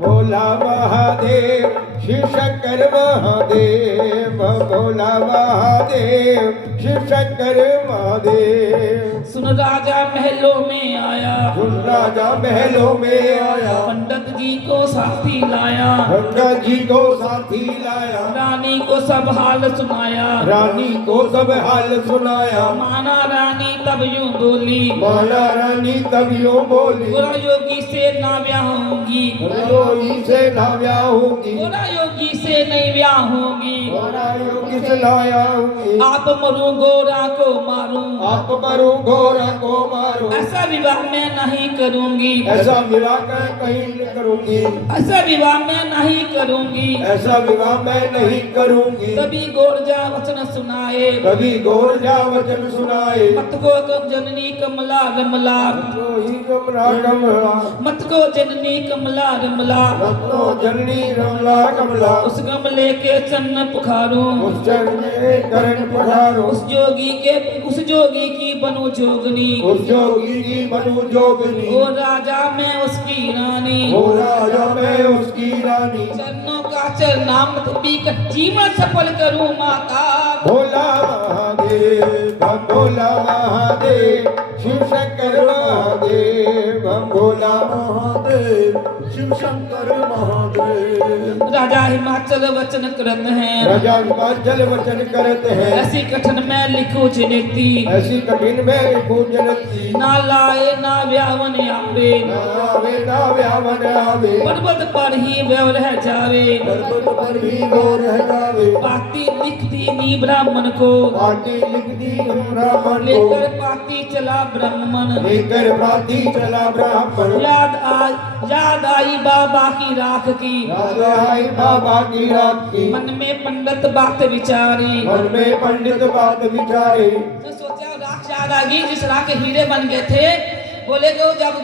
भोला महादेव शिव शंकर महादेव बम भोला महादेव शिव शंकर महादेव। सुन राजा महलों में आया, सुन राजा महलों में आया। पंडित जी को साथी लाया, गंगा जी को साथी लाया। रानी को सब हाल सुनाया, रानी को सब हाल सुनाया। माना रानी तब यूं बोली, माला रानी तब यूं बोली। गोरा योगी से ना ब्याह होंगी, योगी से ना ब्याह होगी। गोरा योगी से नहीं ब्याह होंगी। गोरा योगी से लाया होगी। आप मरूं गोरा को मारूं, आप मरो गोरा को मारो। ऐसा विवाह मैं नहीं करूंगी, ऐसा विवाह मैं कहीं नहीं करूंगी। ऐसा विवाह मैं नहीं करूंगी। ऐसा विवाह मैं नहीं करूंगी। तभी गोरजा वचन सुनाए, कभी गोरजा वचन सुनाए। मत को जननी कमला रमला, तो ही कमला कमला। मत को जननी कमला रमला। तो जननी रमला कमला। उस गमले के चन्न पुखारूं, उस चरणे करण पधारो। उस जोगी की बनू जोगनी। उस जोगी की बनु जोगनी। ओ राजा मैं उसकी रानी, ओ राजा मैं उसकी रानी। चरणों का चरणामृत पीकर जीवन सफल करूं माता। भोला महादेव बम भोला महादेव शिव शंकर महादेव बम भोला महादेव शिव शंकर महादेव। राजा हिमाचल वचन करत हैं, राजा हिमाचल वचन करते हैं। ऐसी कठिन में लिखो जिनेती, ऐसी कठिन में पूजनती। ना लाए ना व्यावन आवे, ना आवे ना व्यावन आवे। पर्वत पर ही व्यव रह जावे। पर्वत पर भी वो रह जावे। पाती लिखती नी ब्राह्मण को, पाटी लिख दी ब्राह्मण को। लेकर पाती चला ब्राह्मण। लेकर पाती चला ब्राह्मण। याद आई बाबा की राख की, याद आई बाबा की रात की। मन में पंडित बात विचारी। मन में पंडित बात विचारे। तो सोचा राख याद आ गई जिस राख के हीरे बन गए थे। बोले को जब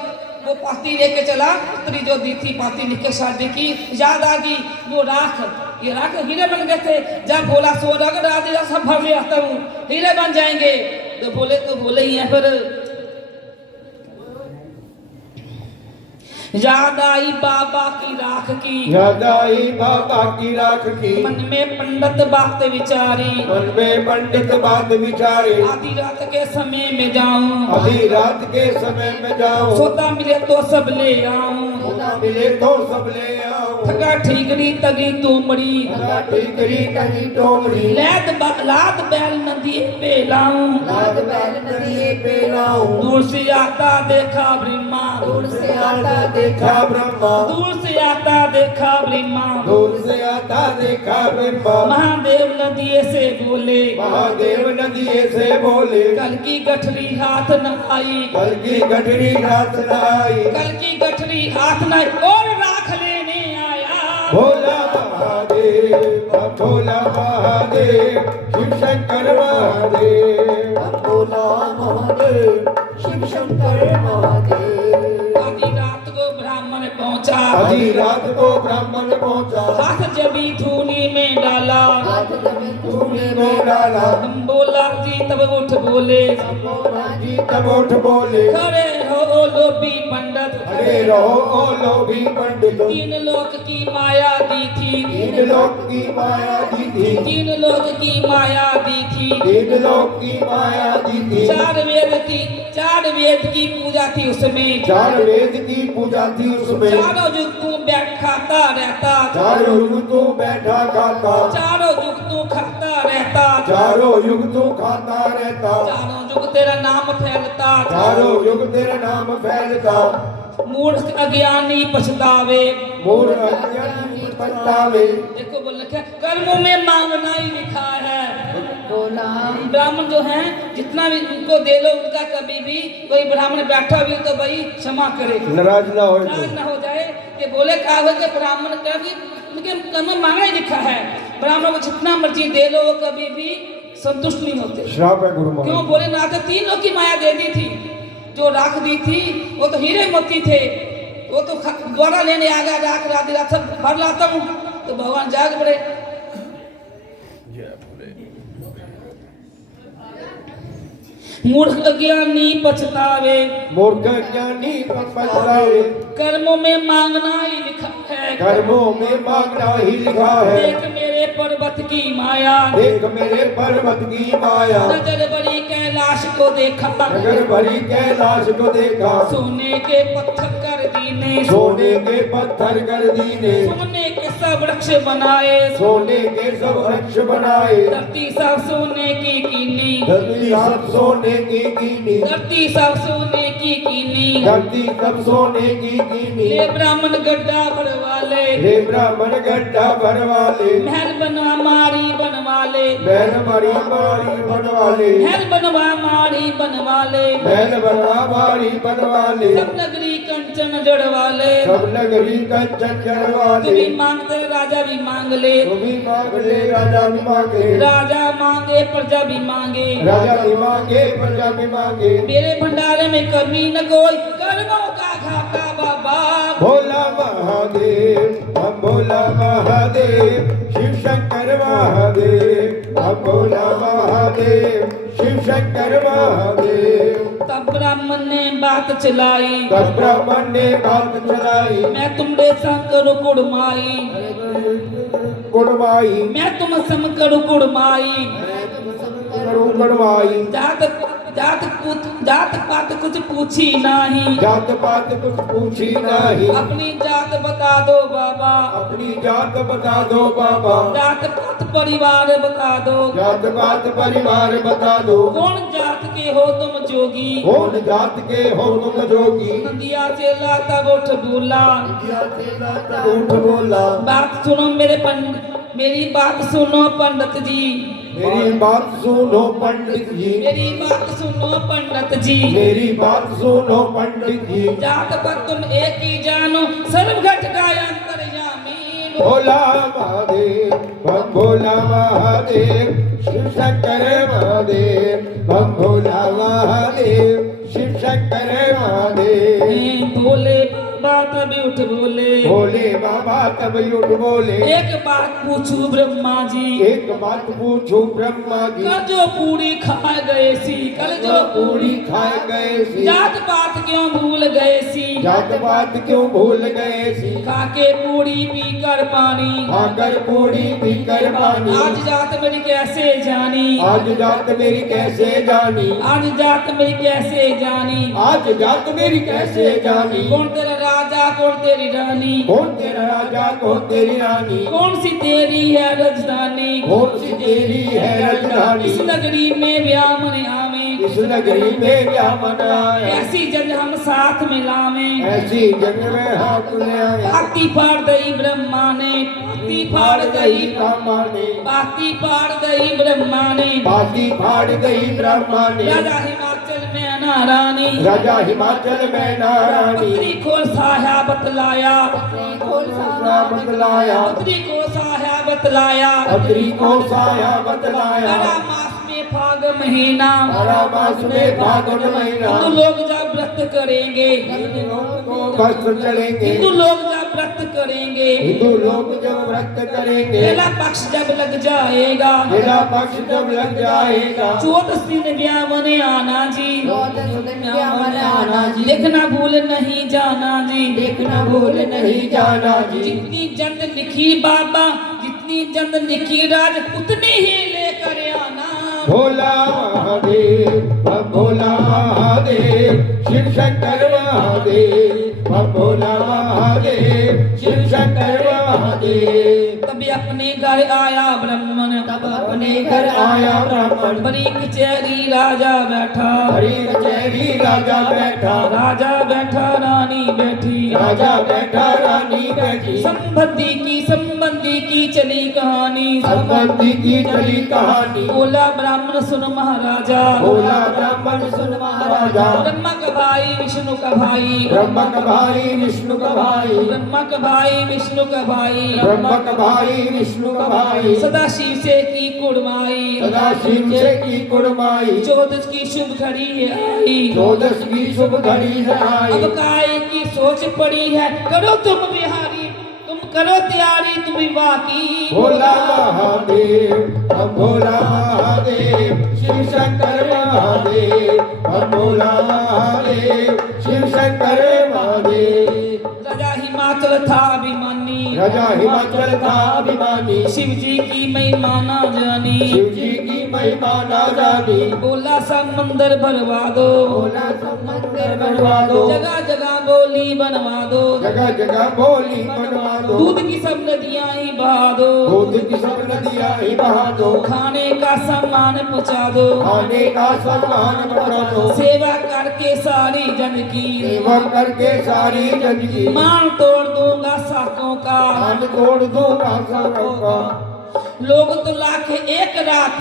वो पाती लेके चला, पुत्री जो दी थी पाती लिख के शादी की, याद आ गई वो राख, ये राख हीरे बन गए थे। जब बोला सो रग राधे सब भर ले आता हूँ, हीरे बन जाएंगे। तो बोले ही है फिर याद आई बाबा की राख की, याद आई बाबा की राख की। मन में पंडित बात विचारी। मन में पंडित बात विचारे। आधी रात के समय में जाऊं, अभी रात के समय में जाओ। सोता मिले तो सब ले आऊं। सोना मिले तो सब ले आओ। ठगा ठीकरी तगी तोमड़ी, ठगा ठीकरी कहीं टोमड़ी। लाद बैल नदी पे लाऊं। लाद बैल नदिए पे लाऊं। दूर से आता देखा ब्रह्मा, दूर से आता देखा ब्रह्मा। दूर से आता देखा ब्रह्मा। दूर से आता देखा ब्रह्मा। महादेव नदिए से बोले, महादेव नदिए से बोले। कल की गठरी हाथ न आई, कल की गठरी रात न आई। कल की गठरी हाथ न आई, और राख लेने आया। भोला महादेव भोला महादेव शिव शंकर महादेव। भोला महादेव शिव शंकर महादेव। आधी रात को ब्राह्मण पहुंचा, आधी रात को ब्राह्मण पहुंचा, हाथ जबी धूनी में डाला, हाथ जमीन धूनी में डाला। हम बोला जी तब उठ बोले, जी तब उठ बोले, खड़े हो लोभी पंडित, अरे रहो ओ लोभी पंडित। तीन लोक की माया दी थी, तीन लोक की माया दी थी, तीन लोक की माया दी थी, तीन लोक की माया दी थी। चार वेद की पूजा थी उसमें, चार वेद की पूजा थी उसमें, चारों युग तू खाता रहता, चारों युग तू बैठा खाता, चारों युग तू खाता रहता, चारों युग तू खाता रहता, चारों युग तेरा नाम फैलता, चारों युग तेरा नाम फैलता। मूर्ख अज्ञानी पछतावे, मूढ़ अज्ञानी पछतावे। देखो बोल रखा कर्मों में मांगना ही लिखा है। बोला ब्राह्मण जो हैं जितना भी उनको दे लो, उनका कभी भी कोई ब्राह्मण बैठा भी तो भाई क्षमा करे, नाराज ना हो। नाराज ना हो जाए। ये बोले कहा हो कि ब्राह्मण का भी उनके कर्म में मांगना ही लिखा है, ब्राह्मण को जितना मर्जी दे लो वो कभी भी संतुष्ट नहीं होते। श्राप है गुरु क्यों महाराज। बोले ना तो तीन लोग की माया दे दी थी, जो राख दी थी वो तो हीरे मोती थे, वो तो द्वारा लेने आ गया, राख रात रात सब भर लाता हूँ, तो भगवान जाग पड़े। मूर्ख अज्ञानी पछतावे, मूर्ख ज्ञानी पछतावे। कर्मों में मांगना ही लिखा है, कर्मों में मांगना ही लिखा है। देख मेरे पर्वत की माया, देख मेरे पर्वत की माया, नजर बड़ी कैलाश को देखा, नगर भरी कैलाश को देखा, सोने के पत्थर कर दीने, सोने के पत्थर कर दीने, सोने के सब वृक्ष बनाए, सोने के सब वृक्ष बनाए, धरती सब सोने की कीनी, धरती सब सोने की कीनी, धरती सब सोने की कीनी, धरती सब सोने की कीनी। ले ब्राह्मण गड्ढा भरवा ले, हे ब्राह्मण गड्ढा भरवा ले, महल बनवा मारी बनवा ले, महल मारी बनवा ले, महल बनवा मारी बनवा ले, महल बनवा मारी बनवा ले, सब नगरी कंचन जड़वा ले, सब नगरी कंचन जड़वा तू ले। भी मांगते राजा भी मांग ले, तू भी मांग ले राजा भी मांगे, राजा मांगे प्रजा भी मांगे, राजा भी मांगे प्रजा भी मांगे। मेरे भंडारे में कमी न कोई, कर्मों का घाटा बाबा। भोला महादेव हम भोला महादेव, शिव शंकर महादेव हम भोला महादेव, शिव शंकर महादेव। तब ब्राह्मण ने बात चलाई, तब ब्राह्मण ने बात चलाई, मैं तुमरे संग करू कुड़माई, कुड़माई मैं तुम सम करू कुड़माई, कुड़माई। जात पात कुछ पूछी नहीं, जात पात कुछ पूछी नहीं, अपनी जात बता दो बाबा, अपनी जात बता दो बाबा, जात पात परिवार बता दो, जात पात परिवार बता दो। कौन जात के हो तुम जोगी, कौन जात के हो तुम जोगी, नदिया से लाता उठ बोला, उठ बोला। बात सुनो मेरे पंडित, मेरी बात सुनो पंडित जी, मेरी बात सुनो पंडित जी, मेरी बात सुनो पंडित जी, मेरी बात सुनो पंडित जी। जात पर तुम एक ही जानो, सर्व घट का अंतर्यामी। भोला महादेव हम भोला महादेव, शिव शंकर महादेव हम भोला महादेव, शिव शंकर महादेव। भोले बाबा तभी उठ बोले, भोले बाबा तब उठ बोले, एक बात पूछू ब्रह्मा जी, एक बात पूछू ब्रह्मा जी, कल जो पूरी खा गए सी, कल जो पूरी खाए गए सी, जात पात क्यों भूल गए सी, जात पात क्यों भूल गए सी, खाके पूरी पी कर पानी, खाकर पूरी पीकर पानी। आज जात मेरी कैसे जानी, आज जात मेरी कैसे जानी, आज जात मेरी कैसे जानी, आज जात मेरी कैसे जानी। कौन तेरा राजा कौन तेरी रानी, कौन तेरा राजा कौन तेरी रानी, कौन सी तेरी है राजधानी, कौन सी तेरी है राजधानी। इस नगरी में ब्याह्मण आवे, इस नगरी में क्या मनाया, ऐसी जग हम साथ मिलावे, ऐसी जग में हाथ ले आया। पाती फाड़ दई ब्रह्मा ने, पाती फाड़ दई, ब्रह्मा ने, पाती फाड़ दई ब्रह्मा ने, पाती फाड़ गई ब्रह्मा ने। राजा हिमाचल में नारानी, राजा हिमाचल में नारानी, पत्री खोल साया बतलाया, खोल साया बतलाया, पत्री को साया बतलाया, पत्री को साया बतलाया। बड़ा मास में फाग महीना, बड़ा मास में फागुन महीना, हिंदू लोग जब व्रत करेंगे, कष्ट चलेंगे, हिंदू लोग जब व्रत करेंगे, हिंदू लोग जब व्रत करेंगे, पहला पक्ष जब लग जाएगा, पहला पक्ष जब लग जाएगा, 14 दिन ब्याह आना जी, 14 दिन क्या मन आना जी, देखना भूल नहीं जाना जी, देखना भूल नहीं जाना जी। जितनी जल्द लिखी बाबा, जितनी जल्द लिखी राज, उतनी ही लेकर आना। भोला महादेव भोला महादेव, शिव शंकर महादेव भोला महादेव, शिव शंकर महादेव। तभी अपने घर आया ब्राह्मण, तब अपने घर आया ब्राह्मण, बड़ी कचहरी राजा बैठा, हरी कचहरी राजा बैठा, राजा बैठा रानी बैठी, राजा बैठा रानी बैठी, संबंधी की चली कहानी, संबंधी की चली कहानी। बोला ब्राह्मण सुन महाराजा, बोला ब्राह्मण सुन महाराजा, ब्रह्मा का भाई विष्णु का भाई, ब्रह्म का भाई विष्णु का भाई, ब्रह्मा का भाई विष्णु का भाई, ब्रह्म का भाई विष्णु का भाई, सदा शिव से की कुड़माई, सदा शिव से की कुड़माई, 14 की शुभ घड़ी आई, 14 की शुभ घड़ी है आई। अब काय की सोच पड़ी है, करो तुम बिहारी, तुम करो तैयारी तुम विवाह की। भोला महादेव हम भोला महादेव, शिव शंकर महादेव हम भोला महादेव, शिव शंकर महादेव। राजा हिमाचल था अभिमानी, राजा हिमाचल था अभिमानी, शिव जी की महिमा ना जानी, शिव जी की महिमा ना जानी। बोला समंदर भरवा दो, बोला समंदर बनवा दो, जगह जगह बोली बनवा दो, जगह जगह बोली बनवा दो, दूध की सब नदियां ही बहा दो, दूध की सब नदियां ही बहा दो, खाने का सामान पहुंचा दो, खाने का सम्मान बढ़ा दो, सेवा करके सारी जन की, सेवा करके सारी जन की, मान तोड़ दूंगा साकों का, कान तोड़ दूंगा सबों का। लोग तो लाखे एक रात,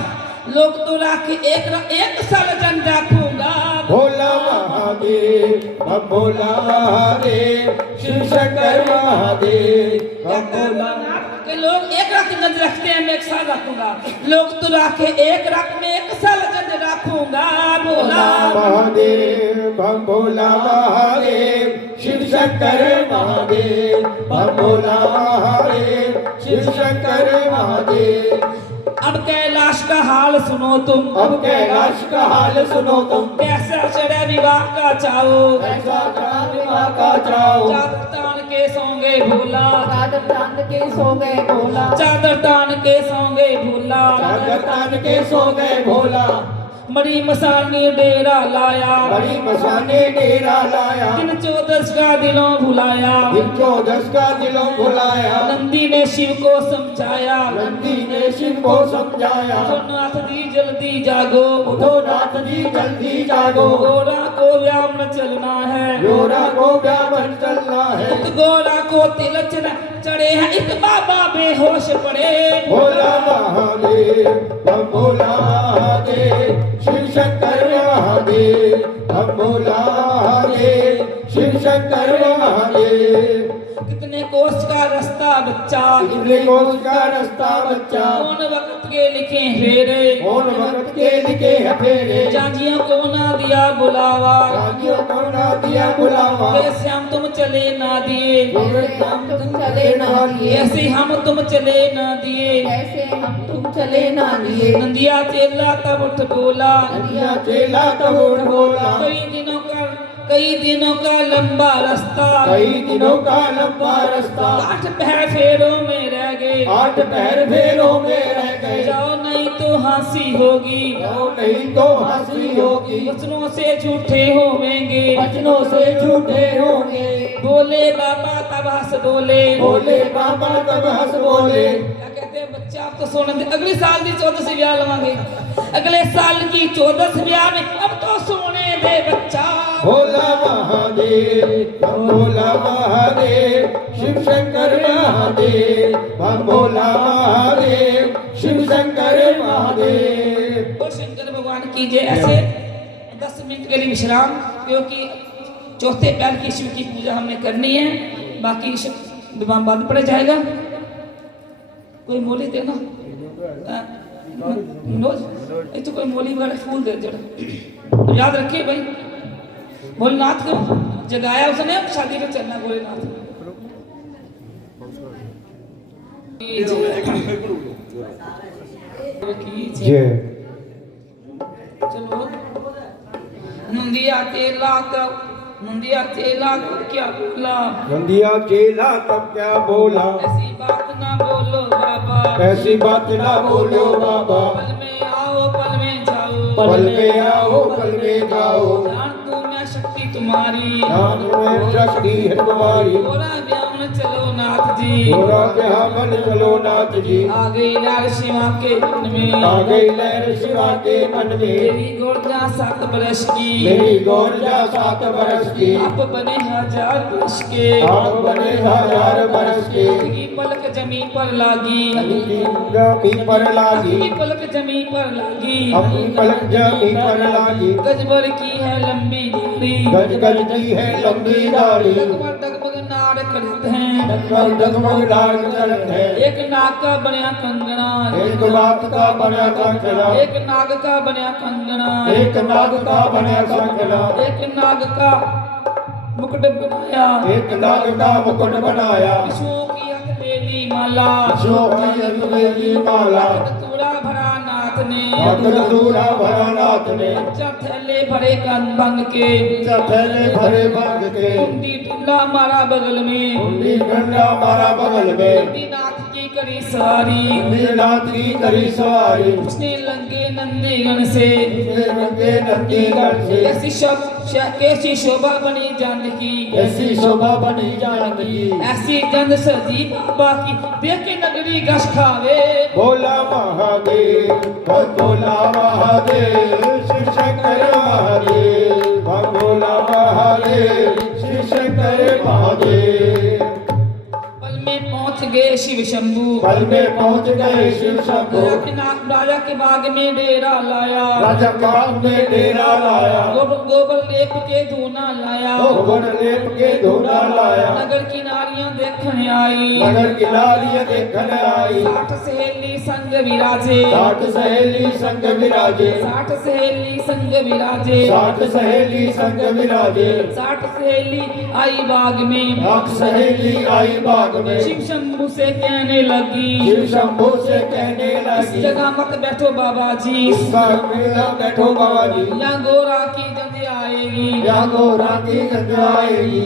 लोग तो लाखे एक साल जन रखूंगा। भोला महादेव हम भोला महादेव, शिव शंकर महादेव हम भोला। के लोग एक रात जज रखते हैं, मैं एक साल रखूंगा, लोग तो राखे एक रात में एक साल जज रखूंगा। बोला महादेव हम भोला महादेव, शिव शंकर महादेव हम भोला महादेव, शिव शंकर महादेव। अब कैलाश का हाल सुनो तुम, अब कैलाश का हाल सुनो तुम, कैसा चढ़े विवाह का चाओ, ऐसा करा विवाह का चाओ। चादर तान के सोंगे भोला, चादर तान के सो गए भोला, चादर तान के सोंगे भोला, चादर तान के सो गए भोला, बड़ी मसानी डेरा लाया, बड़ी मसाने डेरा लाया, दिन 14 का दिलों भुलाया, दिन 14 का दिलों भुलाया। नंदी ने शिव को समझाया, नंदी ने शिव को समझाया, उठो नाथ जी जल्दी जागो, उठो नाथ जी जल्दी जागो, गोरा को व्याम न चलना है, गोरा को ब्यामन चलना है। एक गोरा को तिलक चढ़े हैं, एक बाबा बेहोश पड़े। भोला महादेव हम भोला महादेव, शिव शंकर महादेव हम भोला महादेव, शिव शंकर महादेव। कितने कोस का रास्ता बच्चा, कितने कोस का रास्ता बच्चा, कौन वक्त के लिखे फेरे, कौन वक्त के लिखे है फेरे, जाजियों को ना दिया बुलावा, राजियों को ना दिया बुलावा, कैसे हम तुम चले ना दिए, कैसे हम तुम चले ना दिए, ऐसे हम तुम चले ना दिए। कैसे हम तुम चले ना दिए। नंदिया चेला तब उठ बोला, नदिया चेला तब उठ बोला, कई दिनों का लंबा रास्ता, कई दिनों का लंबा रास्ता, 8 पहर फेरों में रह गए, 8 पैर फेरों में रह गए। जाओ नहीं तो हंसी होगी, जाओ नहीं तो हंसी होगी, वचनों से झूठे होवेंगे, वचनों से झूठे होंगे। बोले बाबा तब हंस बोले, बोले बाबा तब हंस बोले। क्या कहते हैं बच्चा, आप तो सोने दे, अगले साल की 14 से ब्याह लवांगे, अगले साल की 14 से ब्याह में अब तो सोने दे बच्चा। भोला महादेव हम भोला महादेव, शिव शंकर महादेव हम भोला महादेव, शिव शंकर महादेव। तो शंकर भगवान की जय। ऐसे 10 मिनट के लिए विश्राम, क्योंकि चौथे पैर की शिव की पूजा हमने करनी है, बाकी विवाह बाद पड़ जाएगा। कोई मोली देना रोज, तो कोई मोली वगैरह फूल दे जरा, तो याद रखिए भाई, भोलेनाथ को जगाया उसने, अब शादी में चलना भोलेनाथ। जय चलो मुंदिया चेला कब क्या बोला, नंदिया चेला तब क्या बोला, ऐसी बात ना बोलो बाबा, ऐसी बात ना बोलो बाबा, पल में आओ पल में जाओ, पल में आओ पल में जाओ, जान दूं मैं शक्ति तुम्हारी, जान में शक्ति है तुम्हारी, गोरा ब्यामन चलो नाथ जी, गोरा ब्यामन चलो नाथ जी, आ गई लाल शिवा के मन में, आ गई लहर शिवा के मन में, मेरी गोरजा 7 बरस की, मेरी गौरजा 7 बरस की, आप बने 1000 वर्ष के, आप बने 1000 बरस के, की पलक जमीन पर लागी, जमी पर लागी, की पलक जमीन पर लागी, अपनी पलक जमी पर लागी, गजबर की है लंबी दाढ़ी, गज गज की है लंबी दाढ़ी, डगमग नार करते हैं, डगमग डगमग डाल करत है, एक नाग का बनया कंगना, एक बात का बना कंकड़ा, एक नाग का बनया कंगना, एक नाग का बना कंकड़ा, एक नाग का मुकुट बनाया, एक नाग का मुकुट बनाया, विष्णु की हथेली माला, अशोक की अंगवेली माला, तूड़ा भरा नाथ ने, दूरा भरा नाथ ने, थैले भरे कंबंग के, थैले भरे भाग के, कुंडी डंडा मारा बगल में, कुंडी डंडा मारा बगल में, नाथ की करी सवारी, नाथ की करी सवारी, उसने लंगे नंदीगण से, रंगे नंदीगण से, कैसी शोभा बनी जानकी, ऐसी शोभा बनी जानकी, ऐसी जंद सजी बाबा की, देखे नगरी गश खावे, बोला महादेव बोला महादेव, शिव शंकर महादेव, बोला महादेव, शिव शंकर महादेव, पल में पहुंच गए शिव शंभू, पल में पहुंच गए शिव शंभू, राजा के बाग में डेरा लाया, राजा के बाग में डेरा लाया, गोबर लेप के धूना लाया, गोबर लेप के धूना लाया, नगर की नारियां देखने आई, नगर की नारियां देखने आई, 60 सहेली संग विराजे, 60 सहेली संग विराजे, 60 सहेली संग विराजे, 60 सहेली संग विराजे, 60 सहेली आई बाग में, 60 सहेली आई बाग में, शिव शंभू से कहने लगी, शिव शंभू से कहने इस लगी, जगह मत बैठो बाबा जी, उसका मेरा बैठो बाबा जी, यहाँ गोरा की जंग आएगी, या गोरा की गंज आएगी,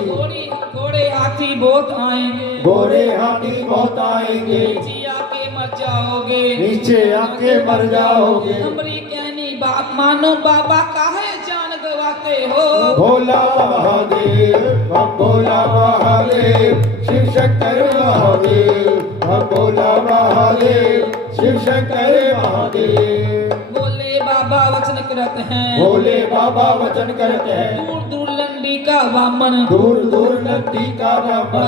घोड़े हाथी बहुत आएंगे, घोड़े हाथी बहुत आएंगे, नीचे आके मर जाओगे, नीचे आके मर जाओगे, हमारी कहनी बात मानो बाबा काहे जान गवाते हो, भोला महादेव हम भोला महादेव, शिव शंकर महादेव हम भोला महादेव, शिव शंकर महादेव, बोले बाबा वचन करते हैं, भोले बाबा वचन करते हैं, दूर दूर लंडी का वामन, दूर दूर नदी का ब्राह्मण,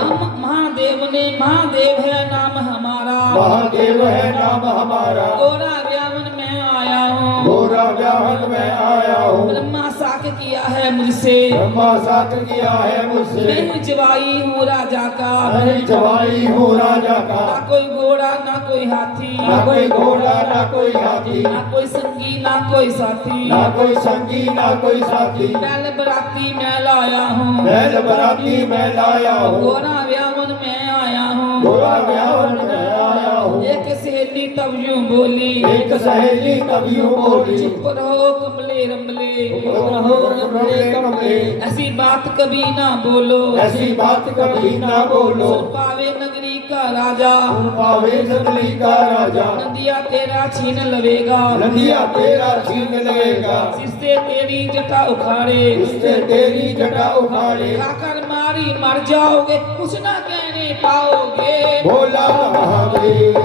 महादेव है नाम हमारा, महादेव है नाम हमारा, गोरा व्यामन में आया हूँ, गोरा व्याहन में आया हूँ, ब्रह्मा साक किया है मुझसे, ब्रह्मा साथ किया है मुझसे, मैं जवाई हूँ राजा का, मैं जवाई हूँ राजा का, ना कोई घोड़ा ना कोई हाथी, ना कोई घोड़ा ना कोई हाथी, ना कोई संगी ना कोई साथी, ना कोई संगी ना कोई साथी, बैल बराती मैं लाया हूँ, बैल बराती मैं लाया हूँ, गोरा व्यामन में आया हूँ, गोरा व्याहन में आया हूँ, एक सहेली तब यूं बोली, एक सहेली तब यूं बोली, चुप रहो कमले रमले, रमले कमले, ऐसी बात कभी ना बोलो, ऐसी बात कभी ना बोलो, सुन पावे नगरी का राजा, पावे जंगली का राजा, नदिया तेरा छीन लवेगा, नदिया तेरा छीन लेगा, जिससे तेरी जटा उखाड़े, उससे तेरी जटा उखाड़े, खाकर मारी मर जाओगे, कुछ ना कहने पाओगे, भोला महादेव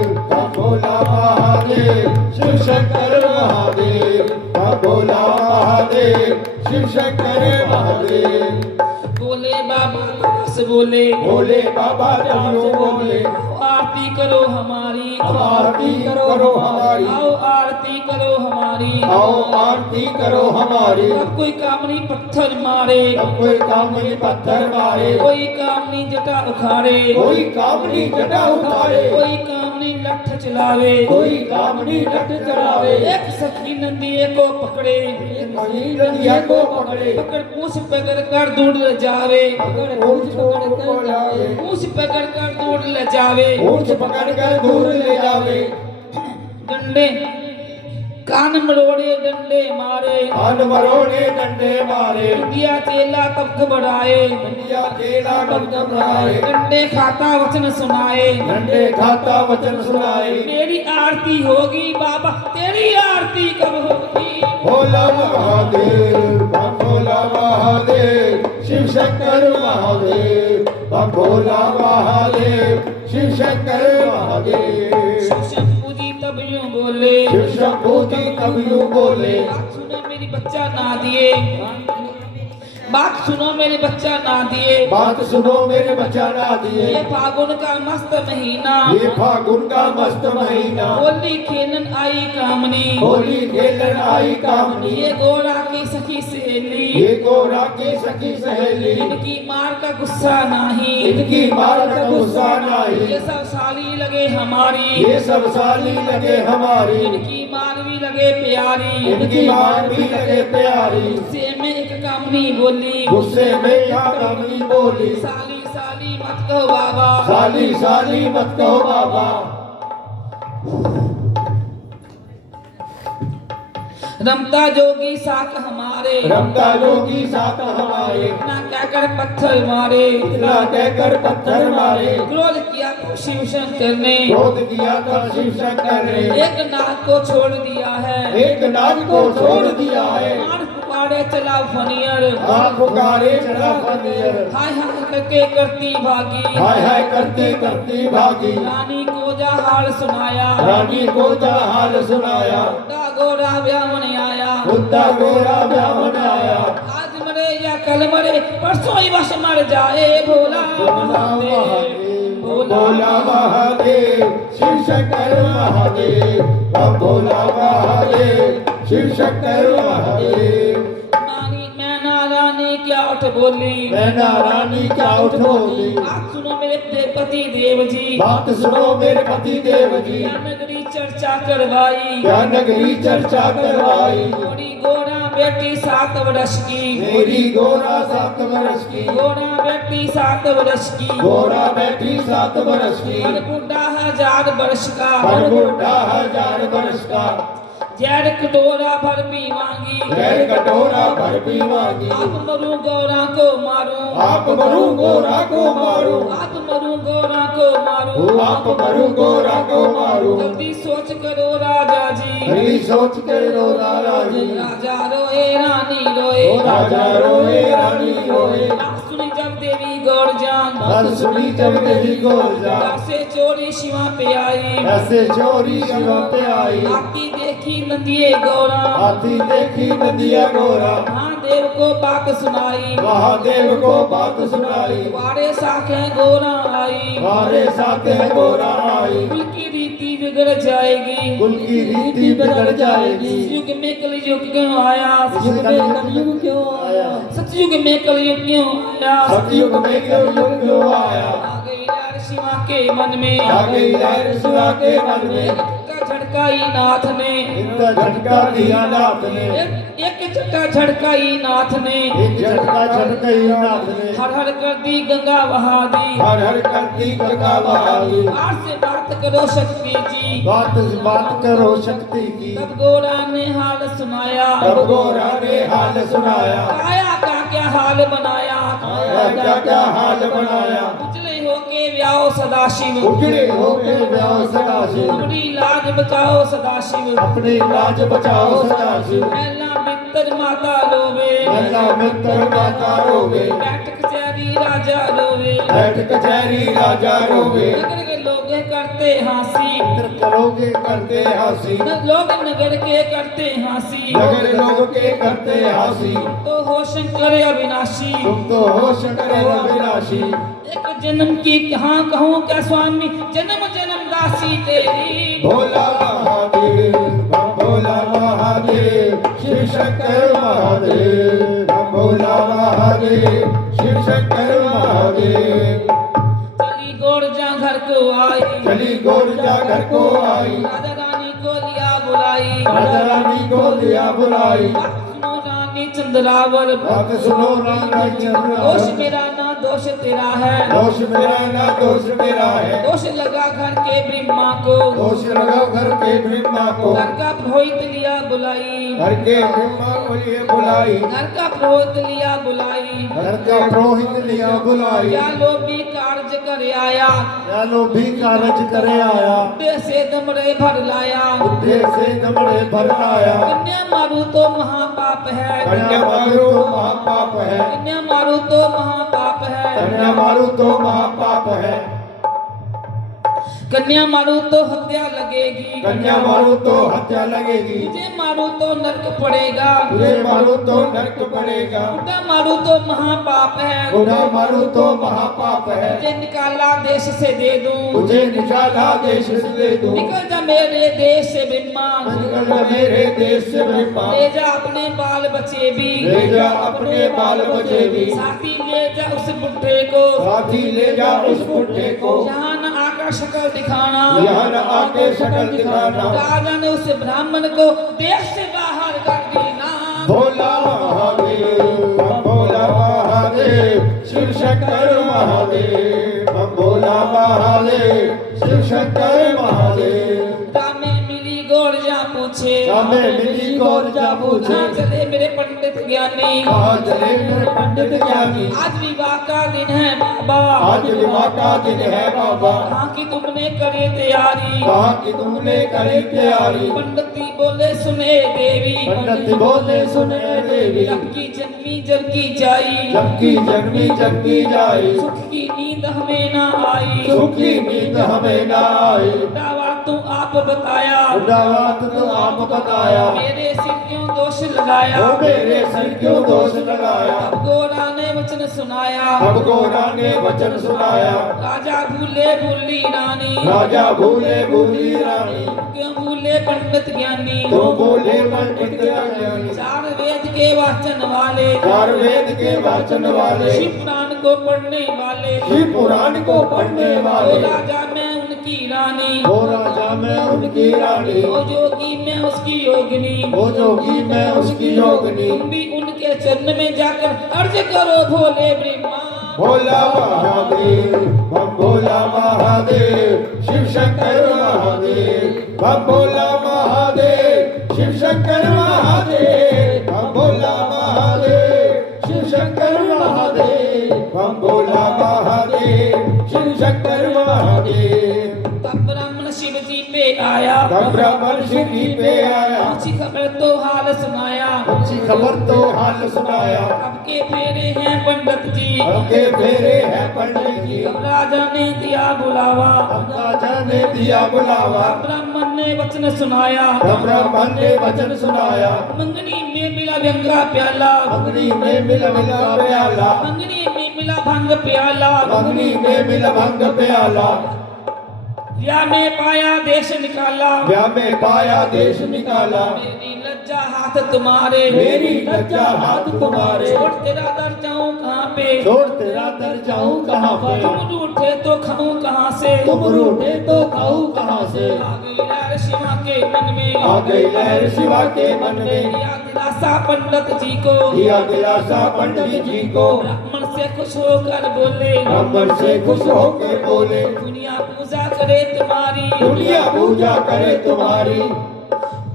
भोला महादेव, शिव शंकर महादेव भोला महादेव, शिव शंकर महादेव, बोले बाबा तरस बोले, भोले बाबा जानो बोले, आरती करो हमारी, आरती करो हमारी, आओ आरती करो हमारी, आओ आरती करो हमारी, अब कोई कामनी पत्थर मारे, अब कोई कामनी पत्थर मारे, कोई कामनी जटा उखाड़े, कोई कामनी जटा उखाड़े, कोई कामनी लट नठ चलावे कोई कामनी नट चलावे एक सखी नंदिए को पकड़े कहीं नदिया को पकड़े पकड़ पूछ पकड़ कर दूर ले जावे पकड़ ऊंच पकड़ को जावे पूछ पकड़ कर दूर ले जावे ऊंच पकड़ कर दूर ले जावे डंडे कान मरोड़े डंडे मारे कान मरोड़े डंडे मारे दिया चेला तब घबराए इंडिया केला कब घबराए डंडे खाता वचन सुनाए डंडे खाता वचन सुनाए मेरी आरती होगी बाबा तेरी आरती कब होगी भोला महादेव बम भोला महादेव शिव शंकर महादेव बम भोला महादेव शिव शंकर महादेव शिव शंभू जी तब यूं बोले शिव शंभू जी तब यूं बोले बात सुनो मेरी बच्चा ना दिए बात सुनो मेरे बच्चा ना दिए बात सुनो मेरे बच्चा ना ये दिए फागुन का मस्त महीना ये फागुन का मस्त महीना होली खेलन आई कामनी होली खेलन आई कामनी ये गोरा की सखी सहेली ये गोरा की सखी सहेली इनकी मार का गुस्सा नहीं इनकी मार का गुस्सा नहीं ये सब साली लगे हमारी ये सब साली लगे हमारी इनकी मार भी लगे प्यारी इनकी मार भी लगे प्यारी से में एक कामनी बोली गुस्से में क्या कामनी बोली साली साली मत कहो बाबा साली साली मत कहो बाबा रमता जोगी साथ हमारे रमता जोगी साथ हमारे इतना कहकर पत्थर मारे इतना कहकर पत्थर मारे क्रोध किया तो शिव शंकर ने क्रोध किया था शिव शंकर ने एक नाग को छोड़ दिया है एक नाग को छोड़ दिया है मार पुकारे चला फनियर आग पुकारे चला फनियर हाय हाय करके करती भागी हाय हाय करती करती भागी रानी को जा हाल सुनाया रानी को जा हाल सुनाया बुड्ढा गोरा ब्यामन आया बुद्धा गोरा ब्राह्मण आया आज मरे या कल मरे परसों ही बस मर जाए भोला महादेव भोला महादेव शिव शंकर महादेव बम भोला महादेव शिव शंकर महादेव मैना रानी क्या उठ बोली मैना रानी क्या उठ बोली बात सुनो मेरे पति देव जी बात सुनो मेरे पति देव जी क्या नगरी चर्चा करवाई क्या नगरी चर्चा करवाई गोरी गोरा बेटी 7 वर्ष की मेरी गोरा 7 वर्ष की गोरा बेटी 7 वर्ष की गोरा बेटी 7 वर्ष की और बुढ़ा 1000 वर्ष का और बुढ़ा 1000 वर्ष का जैर कटोरा भर पी मांगी जैर कटोरा भर पी मांगी आप मरू गौरा को मारूं आप मरू गोरा को मारू आप मरू गौरा को मारूं आप मरू गोरा को मारू जल्दी सोच करो राजा जी मेरी सोच के रो राजा जी राजा रोए रानी रोए ओ राजा रोए रानी रोए बात सुनी जब देवी गौर जान बात सुनी जब तेरी गोर जा से चोरी शिवा पे आई ऐसे चोरी शिवा पे आई आती देखी नदिये गौरा हाथी देखी नदिया गोरा महादेव को बात सुनाई महादेव को बात सुनाई वारे साखे गौरा आई हमारे साथ है गोरा आई कुल की रीति बिगड़ जाएगी कुल की रीति बिगड़ जाएगी इस युग में कलयुग क्यों आया कलयुग क्यों आया सतयुग में कलयुग क्यों आया सतयुग में कलयुग क्यों आया आ गई लाल शिवा के मन में आ गई लहर शिवा के मन में झटका झटकाई नाथ ने इतना झटका दिया नाथ ने एक झटका झटकाई नाथ ने एक झटका झटकाई नाथ ने हर हर कर दी गंगा बहा दी हर हर करती गंगा बहाली आज से बात करो शक्ति जी बात करो शक्ति की तब गोरा ने हाल सुनाया तब गोरा ने हाल सुनाया काया का क्या हाल बनाया क्या क्या हाल बनाया उजले होके व्याओ सदाशिव उजड़े होके व्याह सदाशिव अपनी लाज बचाओ सदाशिव अपनी लाज बचाओ सदाशिव पहला मित्र माता रोवे अल्लाह मित्र माता रोवे बैठ कचहरी राजा रोवे बैठ कचहरी राजा रोवे नगर के लोग करते हंसी मित्र करोगे करते हंसी लोग नगर के करते हंसी नगर लोग के करते हंसी तो हो शंकर अविनाशी तुम तो हो शंकर अविनाशी एक जन्म की कहाँ कहूँ क्या स्वामी जन्म जन्म दासी तेरी भोला महादेव बम भोला महादेव शिव शंकर महादेव बम भोला महादेव शिव शंकर महादेव चली गोर जा घर को आई, चली गोरजा घर को आई, राजा रानी को लिया बुलाई, राजा रानी को लिया बुलाई। सुनो रानी चंद्रावल, बात सुनो रानी दोष चंद्रावल, मेरा ना दोष तेरा है, दोष मेरा ना दोष मेरा है। दोष लगा घर के ब्रह्मा को, दोष लगा घर के ब्रह्मा को, घर का पुरोहित लिया बुलाई, घर के ब्रह्मा को लिए बुलाई, घर का पुरोहित लिया बुलाई, घर का पुरोहित लिया बुलाई। क्या लोभी कार्य करे आया, या लोभी कारज करे आया, बुद्धे से दमड़े भर लाया, बुद्धे से दमड़े भर लाया। कन्या मारू तो महापाप है, कन्या मारू तो महापाप है, कन्या मारू तो महापाप है, कन्या मारू तो महापाप है, कन्या मारू तो हत्या लगेगी, कन्या मारू तो हत्या लगेगी, तुझे मारू तो नरक पड़ेगा, तुझे मारू तो नरक पड़ेगा, बुढ़ा मारू तो महापाप है, बूढ़ा मारू तो महापाप है। तुझे निकाला देश से दे दूं, तुझे निकाला देश से दे दूं, निकल जा मेरे देश से बेईमान, निकल जा मेरे देश से बेईमान। ले जा अपने बाल बच्चे भी, ले जा अपने बाल बच्चे भी, साथी ले जा उस बुढ़े को, साथी ले जा उस बुढ़े को, यहाँ न आकर शक्ल दिखाना, यहाँ न आके शक्ल दिखाना। राजा ने उस ब्राह्मण को देश से बाहर कर देना। भोला महादेव, हम भोला महादेव, शिव शंकर महादेव, हम भोला महादेव, शिव शंकर महादेव। में मिली गोरजा पूछे, हमें मिली गोरजा पूछे, कहाँ चले मेरे पंडित ज्ञानी, कहाँ चले मेरे पंडित ज्ञानी। आज विवाह का दिन है बाबा, आज विवाह का दिन है बाबा, कहाँ की तुमने करे तैयारी, कहाँ की तुमने करी तैयारी। पंडित बोले सुने देवी, पंडित बोले सुने देवी, जबकि जन्मी जबकि जाई, जबकि जन्मी जबकि जाई, सुख की नींद हमें ना आई, सुख की नींद हमें न आई। दावा तू आप बताया, बात तो आप बताया, मेरे सिर क्यों दोष लगाया, वो मेरे सिर क्यों दोष लगाया। अब गोरा ने वचन सुनाया, अब गोरा ने वचन सुनाया, राजा भूले भूली रानी, राजा भूले भूली रानी, क्यों भूले पंडित ज्ञानी, तो बोले पंडित ज्ञानी। चार वेद के वाचन वाले, चार वेद के वाचन वाले, शिव पुराण को पढ़ने वाले, शिव पुराण को पढ़ने ओ वाले, राजा मैं उनकी रानी, वो राजा मैं उनकी रानी, ओ जोगी मैं उसकी योगिनी, वो जोगी मैं उसकी योगिनी। तुम भी उनके चरण में जाकर अर्ज करो भोले ब्रह्मा। भोला महादेव, हम भोला महादेव, शिव शंकर महादेव, हम भोला महादेव, शिव शंकर महादेव, हम भोला महादेव, शिव शंकर महादेव, हम भोला महादेव, शिव शंकर महादेव। तब ब्राह्मण शिव जी पे आया, तब ब्राह्मण शिव जी पे आया, अच्छी खबर तो हाल सुनाया, अच्छी खबर तो हाल सुनाया। अब के फेरे हैं पंडित जी, सबके फेरे हैं पंडित जी, तब राजा ने दिया बुलावा, अब राजा ने दिया बुलावा, ब्राह्मण ने वचन सुनाया, तब ब्राह्मण ने वचन सुनाया। मंगनी में मिला व्यंगा प्याला, अग्नि में मिल मिला प्याला, मंगनी में मिला भंग प्याला, अग्नि में मिल भंग प्याला, या में पाया देश निकाला, ब्याह में पाया देश निकाला। मेरी लज्जा हाथ तुम्हारे, मेरी लज्जा हाथ तुम्हारे, छोड़ तेरा दर जाऊं कहाँ पे, छोड़ तेरा दर जाऊं कहाँ पे, तुम रूठे तो खाऊं कहाँ से, तुम रूठे तो खाऊं कहाँ से। आ गई लहर शिवा के मन में, आ गई लहर शिवा के मन में, दिया दिलासा पंडित जी को, दिया दिलासा पंडित जी को। ब्राह्मण से खुश होकर बोले, ब्राह्मण से खुश होकर बोले, दुनिया पूजा करे तुम्हारी, दुनिया पूजा करे तुम्हारी।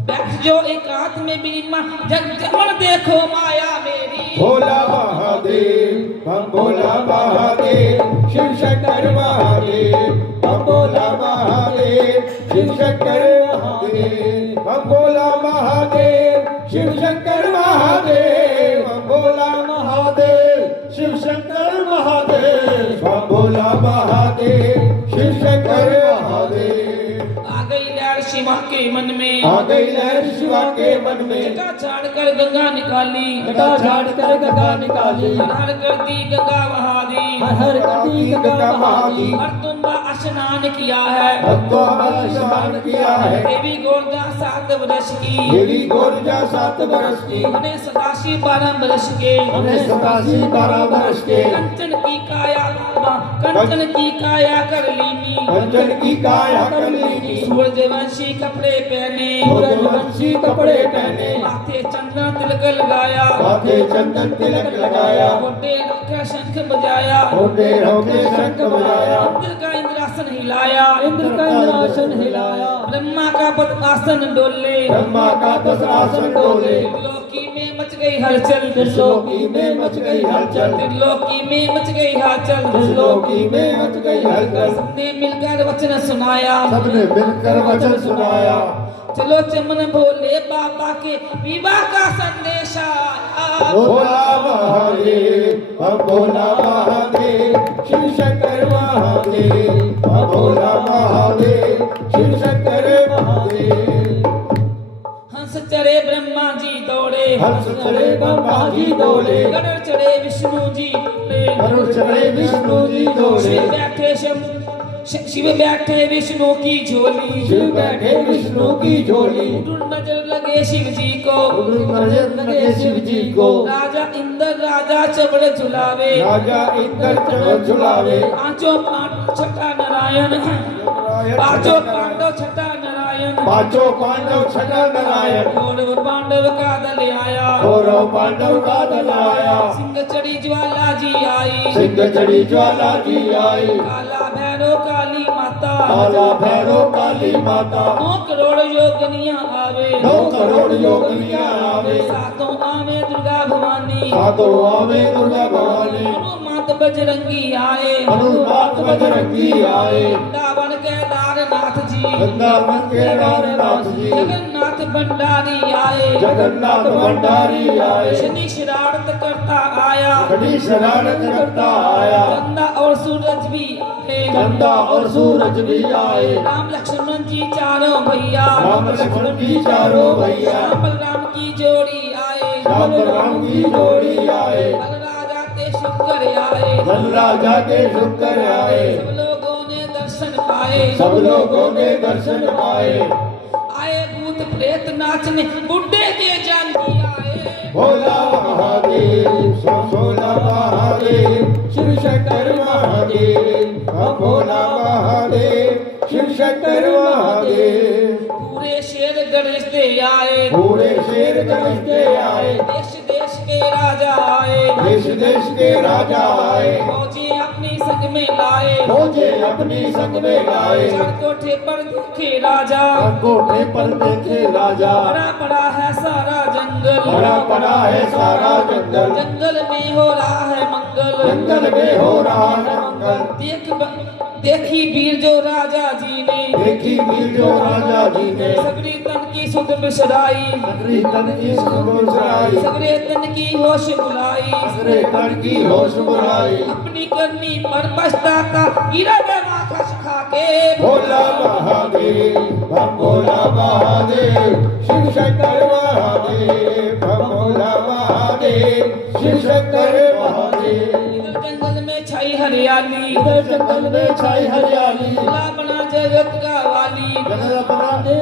बैठ जो एक हाथ में बीमा, जग जमन देखो माया मेरी। भोला महादेव, हम भोला महादेव, शिव शंकर महादेव, हम भोला महादेव, शिव शंकर महादेव, हम भोला महादेव, शिव शंकर महादेव, हम भोला महादेव, शिव शंकर महादेव, हम भोला महादेव, शिव शंकर महादेव। आ गई लहर शिवा के मन में, आ गई लहर शिवा के मन में। जटा झाड़ कर गंगा निकाली, जटा झाड़ कर गंगा निकाली, हर हर कर दी गंगा बहा दी, हर हर कर दी गंगा बहा दी। तुम स्नान किया है, तो स्नान किया है। देवी गोरजा 7 वर्ष की, देवी गोरजा 7 वर्ष की, उन्हें 87 12 वर्ष के, उन्हें 87 12 वर्ष के। कंचन की काया, कंचन की काया कर लीनी, कंचन की काया कर लीनी, सूरजवंशी कपड़े पहने, सूरजवंशी कपड़े पहने, माथे चंदन तिलक लगाया, माथे चंदन तिलक लगाया, गोटे रखकर शंख बजाया, होते होते शंख बजाया, इंद्र का इंद्रासन हिलाया, इंद्र का इंद्रासन हिलाया, ब्रह्मा का पद्मासन डोले, ब्रह्मा का दशासन डोले, त्रिलोकी में मच गई हलचल, त्रिलोकी में मच गई हलचल, त्रिलोकी में मच गई हलचल, त्रिलोकी में मच गई हलचल। सबने मिलकर वचन सुनाया, सबने मिलकर वचन सुनाया। चलो चमन भोले बाबा के विवाह का संदेशा आया। भोला महादेव, हम भोला महादेव, शिव शंकर महादेव, हम भोला महादेव, शिव शंकर महादेव। हंस चढ़े ब्रह्मा जी दौड़े, हंस चढ़े ब्रह्मा जी दौड़े, गरुड़ चढ़े विष्णु जी दौड़े, गरुड़ चढ़े विष्णु जी दौड़े, शिव बैठे विष्णु की झोली, शिव बैठे विष्णु की झोली, नजर लगे शिव जी को, नजर लगे शिव जी को। राजा इंद्र राजा चबड़ झुलावे, राजा इंद्र चढ़ झुलावे, पांचों पांडव छठा नारायण, पांचों पांडव छठा नारायण, पांचों पांडव छठा नारायण, कौरव पांडव का दल आया, कौरव पांडव का दल आया, सिंह चढ़ी ज्वाला जी आई, सिंह चढ़ी ज्वाला जी आई, काला भैरव काली माता, काला भैरव काली माता, 9 करोड़ योगिनियां आवे, 9 करोड़ योगिनियां आवे, सातों आवे दुर्गा भवानी, सातों आवे दुर्गा भवानी, हनुमत बजरंगी आए, हनुमत बजरंगी आए, वृंदावन केदारनाथ जी, वृंदावन केदारनाथ जी, जगन्नाथ भंडारी आए, जगन्नाथ भंडारी आए, शनि शरारत करता आया, कड़ी शरारत करता आया, चंदा और सूरज भी आए, चंदा और सूरज भी आए, राम लक्ष्मण जी चारों भैया, राम लक्ष्मण जी चारों भैया, श्याम बलराम की जोड़ी आए, श्याम बलराम की जोड़ी आए, बलराजा के शुक्र आए, बल राजा के शुक्र आए, सब लोगों ने दर्शन पाए, सब लोगों ने दर्शन पाए। आए भूत प्रेत नाचने, बुड्ढे के जानकी आए, भोला महादेव, भोला महादेव, शिव शंकर महादेव, हम भोला महादेव, शिव शंकर महादेव। पूरे शेर गरजते आए, पूरे शेर गरजते आए, देश देश के राजा आए, देश देश के राजा आए, फौजी अपनी संग में लाए, फौजे अपनी संग में लाए, चढ़ कोठे पर देखे राजा, कोठे पर देखे राजा, बड़ा बड़ा है सारा जंगल, बड़ा बड़ा है सारा जंगल, जंगल में हो रहा है मंगल, जंगल में हो रहा है मंगल। देखी वीर जो राजा जी ने, देखी वीर जो राजा जी ने, सगरी तन की सुध बिसराई, सगरी तन की सुराई, सगरे तन की होश बुलाई, सगरे तन की होश बुलाई, अपनी करनी पर पछताता गिरा गया खस खा के, भोला महादेव, हम भोला महादेव, शिव शंकर महादेव, हम भोला महादेव, शिव शंकर महादेव। इधर जंगल में छाई हरियाली, इधर जंगल में छाई हरियाली, दूल्हा बना जगत का वाली,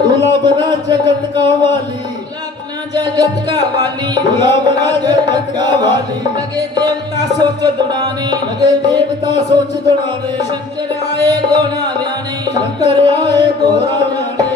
दूल्हा बना जगत का वाली, दूल्हा बना जगत का वाली, दूल्हा बना जगत का वाली, लगे देवता सोच दुड़ाने, लगे देवता सोच दौड़ाने, शंकर आए गोना व्याने, शंकर आए गोरा व्याने,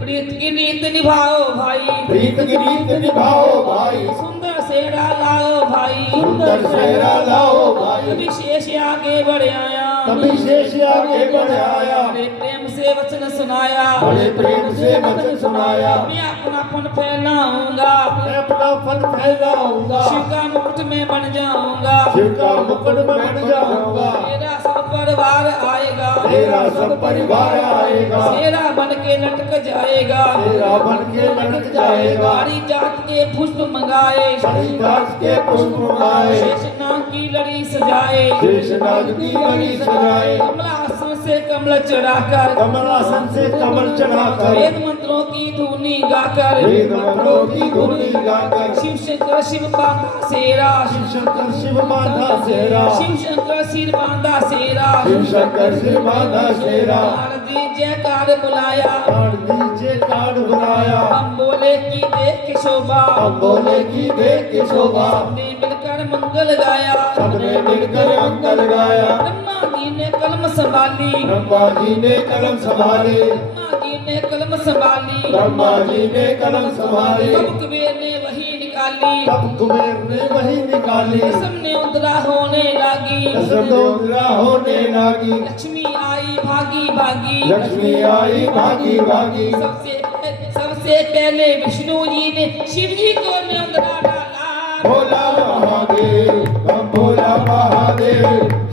प्रीत की रीत निभाओ भाई, प्रीत की रीत निभाओ भाई, सुंदर सेरा लाओ भाई, सुंदर सेरा लाओ भाई, कभी शेष आगे बढ़ आया, कभी शेष आगे बढ़ आया, बड़े प्रेम से वचन सुनाया, बड़े प्रेम से वचन सुनाया, मैं अपनापन फैलाऊंगा, मैं अपना फल फैलाऊंगा, शिव का मुकुट में बन जाऊंगा, शिव का मुकुट में बन जाऊंगा, मेरा सब परिवार आएगा, मेरा सब परिवार आएगा, सेरा बन के लटक जाएगा, तेरा बन के लटक जाएगा, हरी जात के पुष्प मंगाए, हरिदास के पुष्प उगाए, शेषनाग की लड़ी सजाए, शेषनाग की लड़ी सजाए, कमलासन से कमल चढ़ाकर कमलासन से कमल चढ़ाकर वेद मंत्रों की धुनी गाकर वेद मंत्रों की धुनी गाकर शिव शंकर शिव बांधा सेरा शिव शंकर शिव बांधा सेरा शिव शंकर सिर बांधा सेरा शिव शंकर शिव बांधा सेरा आरती जयकार बुलाया काट दीजिए काट बुलाया हम बोले की देख के शोभा हम बोले की देख के शोभा सबने मिलकर मंगल गाया सबने मिलकर मंगल गाया ब्रह्मा जी ने कलम संभाली ब्रह्मा जी ने कलम संभाली ब्रह्मा जी ने कलम संभाली ब्रह्मा जी ने कलम संभाली तब कुबेर ने वही निकाली तब कुबेर ने वही निकाली सबने उद्रा होने लगी सदोदरा होने लगी लक्ष्मी आई भागी भागी लक्ष्मी आई भागी भागी सबसे पहले विष्णु जी ने शिव जी को निंद्रा डाला भोला महादेव हम भोला महादेव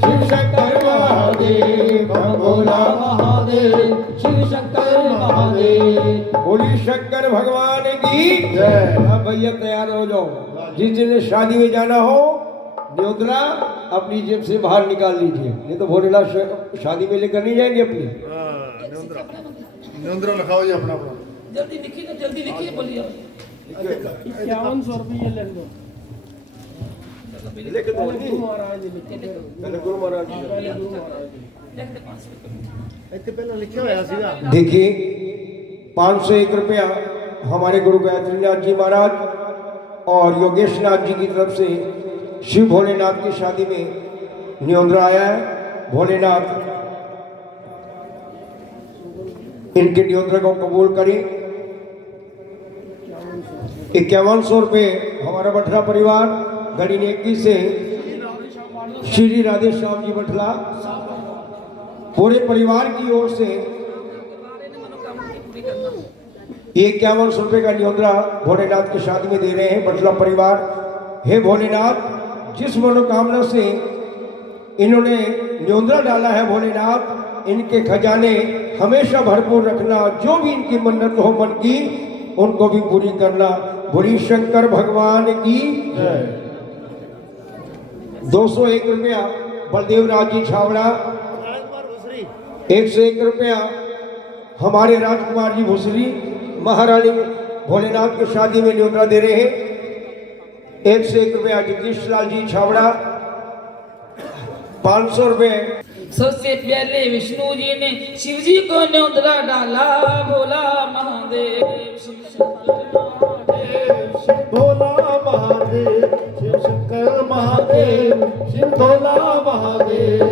शिव शंकर महादेव हम भोला महादेव शिव शंकर महादेव बोली शंकर भगवान की जय। अब भैया तैयार हो जाओ जिस दिन शादी में जाना हो न्योदरा अपनी जेब से बाहर निकाल लीजिए नहीं तो भोलेनाथ शादी में लेकर नहीं जाएंगे अपनी नियंत्रण लिखाओ जी अपना अपना जल्दी लिखिए बोलिए 5100 रुपये ले लो लेके तो गुरु महाराज जी लिखो फिर पहले गुरु महाराज जी पहले गुरु महाराज जी ਇੱਥੇ ਪਹਿਲਾਂ ਲਿਖਿਆ ਹੋਇਆ ਸੀਗਾ देखिए 501 रुपया हमारे गुरु गायत्रीनाथ जी महाराज और योगेश नाथ जी की तरफ से शिव भोलेनाथ की शादी में न्योंदरा आया है। भोलेनाथ इनके न्योंदरा को कबूल करें। 5100 रुपये हमारा बठला परिवार गढ़ी नेकी से श्री राधे श्याम जी बठला पूरे परिवार की ओर से ये 5100 रुपये का न्योंदरा भोलेनाथ की शादी में दे रहे हैं बठला परिवार। हे भोलेनाथ जिस मनोकामना से इन्होंने न्योंदरा डाला है भोलेनाथ इनके खजाने हमेशा भरपूर रखना जो भी इनकी मन्नत हो मन की उनको भी पूरी करना। बोली शंकर भगवान की 201 रुपया बलदेव राज जी छावड़ा 101 रुपया हमारे राजकुमार जी भूसरी महारानी भोलेनाथ की शादी में न्योंदरा दे रहे हैं। 101 रुपया जगदीश लाल जी छावड़ा 500 रुपये सबसे पहले विष्णु जी ने शिव जी को न्योंदरा डाला भोला महादेव शिव शंकर महादेव भोला महादेव शिव शंकर महादेव शिव भोला महादेव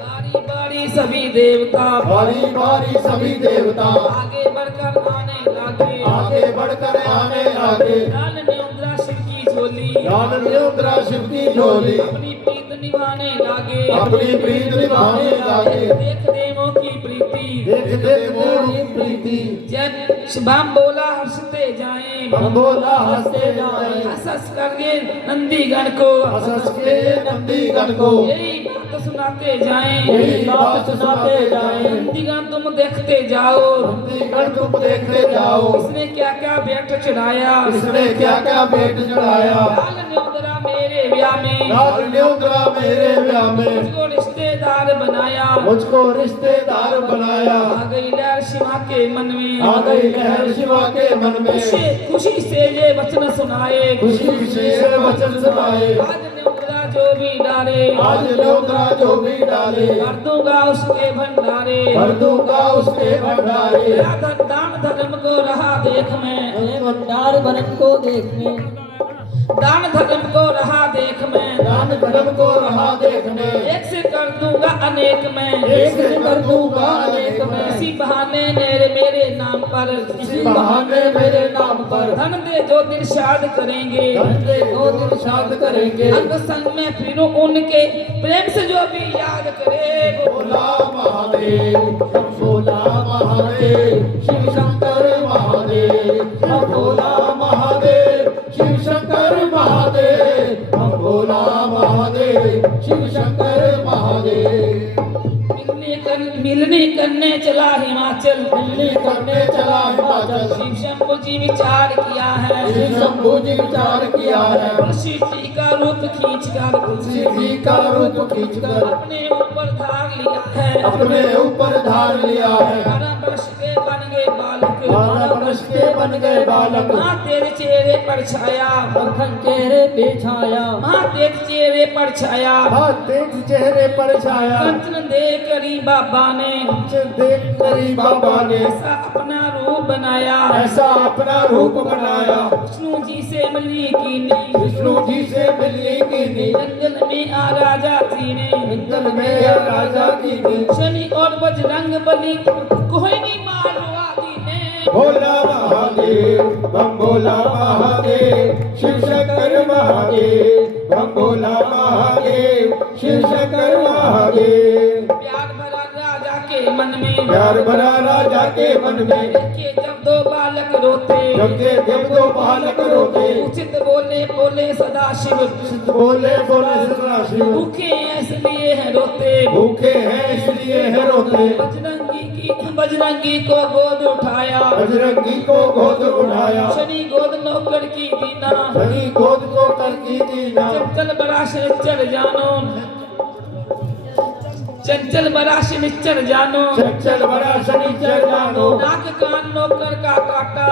बारी बारी सभी देवता बारी बारी सभी देवता आगे बढ़कर आगे बढ़कर आने लागे लाल न्योंदरा शिव की झोली लाल न्योंदरा शिव की झोली अपनी प्रीत निभाने लागे अपनी प्रीत निभाने लागे देख देवों की प्रीति देख देवों की प्रीति जब शुभम बोला हंसते जाएं हम भोला हंसते जाए हंस हंस करके नंदीगण को हंस के नंदीगण को यही बात सुनाते जाएं यही बात सुनाते जाए नंदीगण तुम देखते जाओ नंदीगण तुम देखते जाओ इसने क्या क्या भेंट चढ़ाया इसने क्या क्या भेंट चढ़ाया लाल न्योंदरा मेरे ब्याह में लाल न्योंदरा मेरे ब्याह में मुझको रिश्तेदार बनाया मुझको रिश्तेदार बनाया आ गई लहर शिवा के मन में आ गई लहर शिवा के मन में खुशी से ये वचन सुनाए खुशी से वचन सुनाए आज न्योंदरा जो भी डाले आज न्योंदरा जो भी डाले कर दूंगा उसके भंडारे भर दूंगा उसके भंडारे दान धर्म को रहा देख मैं भंडार भरन को देखने दान धर्म को रहा देख मैं दान धर्म को रहा देखने एक से कर दूंगा अनेक मैं एक से कर दूंगा अनेक मैं इसी बहाने मेरे नाम पर इसी बहाने मेरे नाम पर धन दे जो दिन शाद करेंगे धन दे दो दिन शाद करेंगे अंग संग में फिरूं उनके प्रेम से जो भी याद करे भोला महादेव भोला महादेव शिव शंकर महादेव भोला महादेव शिव शंकर महादेव भोला महादेव शिव शंकर महादेव मिलने करने चला हिमाचल, दिल्ली करने चला हिमाचल। शिव शंभू जी विचार किया है, शिव शंभू जी विचार किया है। तुलसी जी का रूप खींचकर, तुलसी जी का रूप खींचकर अपने ऊपर धार लिया है, अपने ऊपर धार लिया है। 12 वर्ष के बन गए बालक, 12 वर्ष के बन गए बालक। माँ तेरे चेहरे पर छाया, मक्खन चेहरे पे छाया, माँ तेरे चेहरे पर छाया, हाथ देख चेहरे पर छाया। कंचन दे करी बाबा ने, देख करी बाबा ने ऐसा अपना रूप बनाया, ऐसा अपना रूप बनाया। विष्णु जी से मिली कीनी, विष्णु जी से मिलने की नी, जंगल में आ राजा जी ने, जंगल में या राजा की नी। शनि और बजरंग बली कोई नहीं मारवा दी ने। भोला महादेव बम भोला महादेव, शिव शंकर महादेव बम भोला महादेव, शिव शंकर महादेव। प्यार भरा राजा के मन में, प्यार भरा राजा के मन में, देखे जब दो बालक रोते, जब के देव दो बालक रोते, उचित बोले बोले सदा शिव, बोले बोले सदा शिव। भूखे इसलिए है रोते, भूखे हैं इसलिए है रोते। बजरंगी को गोद उठाया, बजरंगी को गोद उठाया, शनि गोद नौकर की दीना, शनि गोद को कर की दीना। चंचल बड़ा शनिचर जानो, चंचल बड़ा शनिचर जानो, चंचल बड़ा शनिचर जानो, नाक कान नौकर का काटा,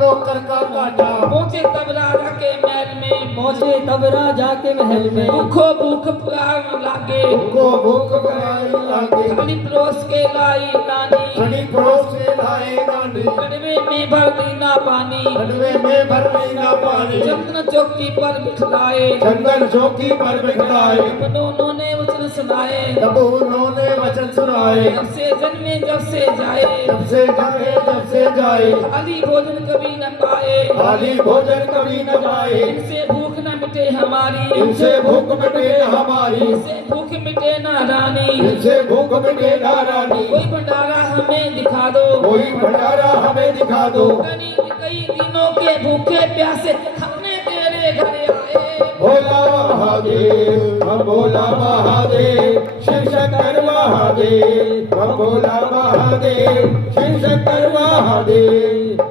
नौकर का काटा। पहुंचे तब राजा के महल में, पहुंचे तब राजा के महल में, भूखो भूख प्यार लागे, को भूख बनाई लागे, थाली परोस के लाई रानी, शनि पड़ोस से लाए गांधी, कड़वे में भर दीना पानी, कड़वे में भर ना पानी। चंदन चौकी पर बिठलाए, चंदन चौकी पर बिठाए, दोनों ने वचन सुनाए, तब उन्होंने वचन सुनाए। जब से जन्मे जब से जाए, जब से जाए जब से जाए, खाली भोजन कभी न पाए, खाली भोजन कभी न पाए। इनसे भूख न मिटे हमारी, इनसे भूख मिटे न हमारी, इनसे भूख मिटे न रानी, इनसे भूख मिटे न रानी। कोई भंडारा हमें दिखा दो, कोई भंडारा हमें दिखा दो। कई दिनों के भूखे प्यासे हमने तेरे घर आए। भोला महादेव हम भोला महादेव, शिव शंकर महादेव हम भोला महादेव, शिव शंकर महादेव।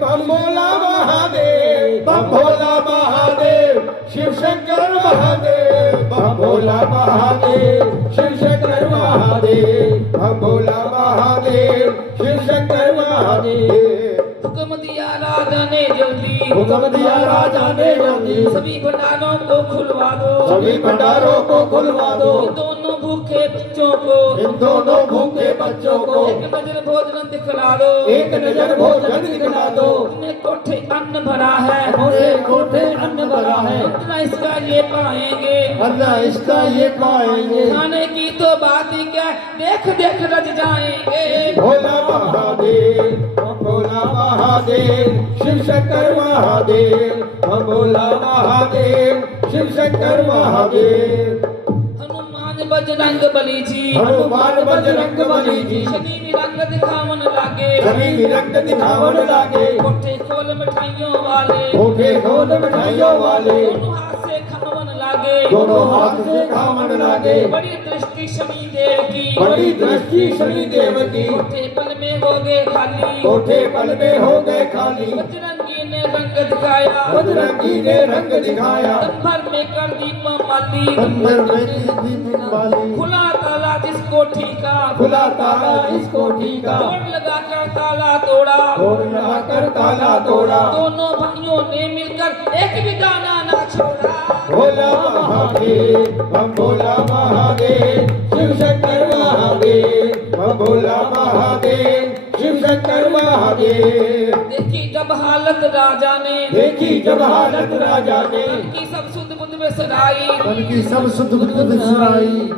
बम भोला महादेव, बम भोला महादेव, शिव शंकर महादेव, बम भोला महादेव, शिव शंकर महादेव, बम भोला महादेव, शिव शंकर महादेव। हुक्म दिया राजा ने जल्दी, हुक्म दिया राजा ने जल्दी, सभी भंडारों को खुलवा दो, सभी भंडारों को खुलवा दो। इन दोनों भूखे बच्चों को, इन दोनों भूखे बच्चों को एक नजर भोजन दिखला दो, एक नजर भोजन दिखला दो। अपने कोठे अन्न भरा है, अपने कोठे अन्न भरा है, इतना इसका ये पाएंगे, अल्लाह इसका ये पाएंगे। खाने की तो बात ही क्या, देख देख रज जाएंगे। भोला महादेव हम भोला महादेव, शिव शंकर महादेव हम भोला महादेव, शिव शंकर महादेव। हनुमान बजरंग बली जी, हनुमान बजरंग बली जी, शनि निरंग दिखावन लागे, सभी निरंग दिखावन लागे। कोठे खोल मिठाइयों वाले, कोठे खोल मिठाइयों वाले, दोनों हाथ से खावन लागे, दोनों हाथ से खावन लागे। बड़ी दृष्टि शनि देव की, बड़ी दृष्टि शनि देव की, कोठे पल में हो गए खाली, कोठे पल में हो गए खाली। बजरंगी ने रंग दिखाया, बजरंगी ने रंग दिखाया, अंबर में कर दी माली, अंबर में दीप वाली। खुला ताला जिस कोठी का, खुला ताला इस कोठी का, तोड़ लगा कर ताला तोड़ा, तोड़ लगाकर ताला तोड़ा। दोनों भाइयों ने मिलकर एक भी दाना ना छोड़ा। भोला महादेव हम भोला महादेव, शिव शंकर महादेव हम भोला महादेव, शिव शंकर महादेव। देखी जब हालत राजा ने, देखी जब हालत राजा ने, की सब सुध बुध में सराई, मन की सब सुध बुध बिसराई।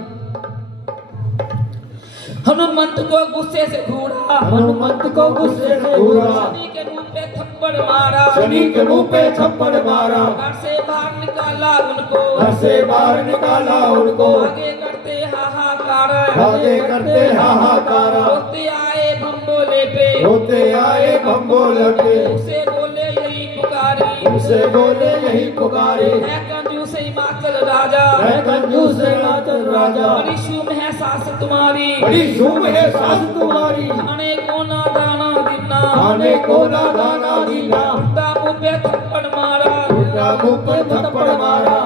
हनुमंत को गुस्से से घूरा, हनुमंत को गुस्से से घूरा, शनि के मुंह पे थप्पड़ मारा, शनि के मुंह पे थप्पड़ मारा। घर से बाहर निकाला उनको, घर से बाहर निकाला उनको, आगे करते हाहाकार, आगे करते हाहाकार। रोते आए भंबोले पे, रोते आए भंबोल के, उसे बोले यही पुकारी, उसे बोले यही पुकारे। है कंजूस कंजूस हिमाचल राजा मैं कंजूस हिमाचल राजा बड़ी शुभ है सास तुम्हारी बड़ी शुभ है सास तुम्हारी खाने को ना दाना दीना खाने को ना दाना दीना उल्टा मुंह पे थप्पड़ मारा उल्टा मुंह पर थप्पड़ मारा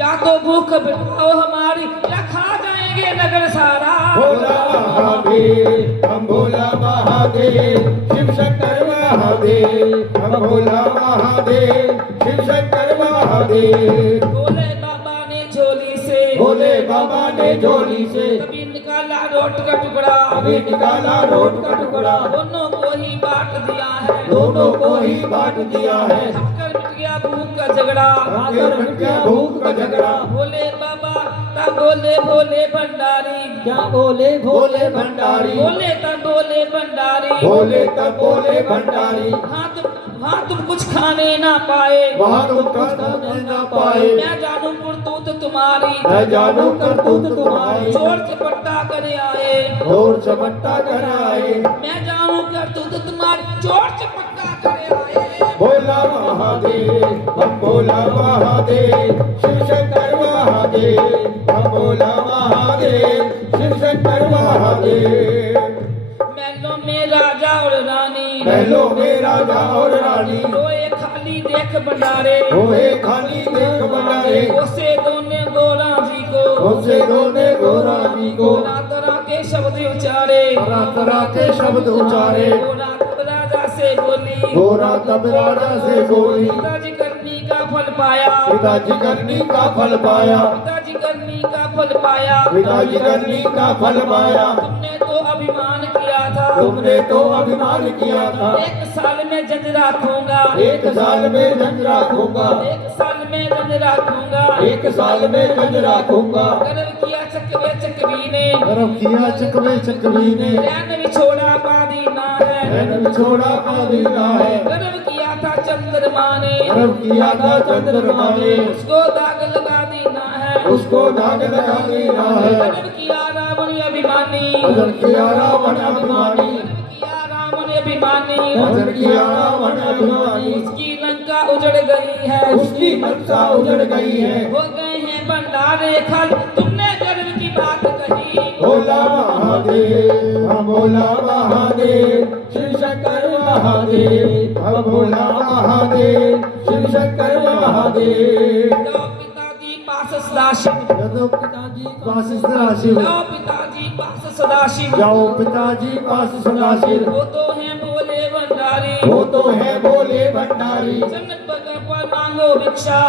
या तो भूख बिठाओ हमारी या खा जाएंगे नगर सारा भोला महादेव हम भोला महादेव शिव शंकर महादेव हम भोला महादेव शिव शंकर महादेव भोले बाबा ने झोली से भोले बाबा ने झोली से कभी निकाला रोट का टुकड़ा अभी निकाला रोट का टुकड़ा दोनों को ही बांट दिया है दोनों को ही बांट दिया है खाकर मिट गया भूख का झगड़ा खाकर मिट गया भूख का झगड़ा भोले बाबा तब बोले भोले भंडारी क्या बोले भोले भंडारी बोले तब बोले भंडारी बोले तब बोले भंडारी वहाँ तुम कुछ खाने ना पाए वहाँ तुम खाने न पाए मैं जानू करतूत तुम्हारी मैं जानू करतूत तुम्हारी चोर चपट्टा करे आए और चमट्टा कर आए मैं जानू करतूत तुम्हारी चोर चपट्टा करे आए भोला महादेव हम भोला महादेव शिव शंकर महादेव हम भोला महादेव शिव शंकर महादेव महलों में राजा और रानी महलों में राजा और रानी रोए खाली देख भंडारे होए खाली देख बनाए उसे दोने गोरा जी को उसे दोने गोरा जी को तरह तरह के शब्द उचारे तरह तरह के शब्द उचारे गोरा तब राजा से बोली गोरा तब राजा से बोली पिताजी करनी का फल पाया पिताजी करनी का फल पाया पिताजी करनी का फल पाया पिताजी करनी का फल पाया तुमने तो अभिमान किया था तुमने तो अभिमान किया था एक साल में जज रखूंगा एक साल में जंग रखूंगा एक साल में जज रखूंगा एक साल में जंग रखूंगा गर्व किया चकवे चकवी ने गर्व किया चकवे चकवी ने रैन भी छोड़ा पादी ना है मैंने छोड़ा पादीना है गर्व किया था चंद्रमा ने गर्व किया था चंद्रमा ने उसको दाग लगा देना है उसको दाग लगा देना है गर्व किया रावण अभिमानी भजन किया रावण अभिमानी गर्व किया रावण अभिमानी भजन किया रावण अभिमानी उसकी लंका उजड़ गई है उसकी मनसा उजड़ गई है हो गए हैं भंडारे खल तुमने गर्व की बात कही भोला महादेव हम भोला महादेव शिव शंकर महादेव हम भोला महादेव शिव शंकर महादेव लो पिताजी पास सदाशिव जाओ पिताजी पास सदाशिव लो पिताजी पास सदाशिव जाओ पिताजी पास सदाशिव वो तो हैं भोले भंडारी वो तो है भोले भंडारी जन्नत पकड़ पर मांगो भिक्षा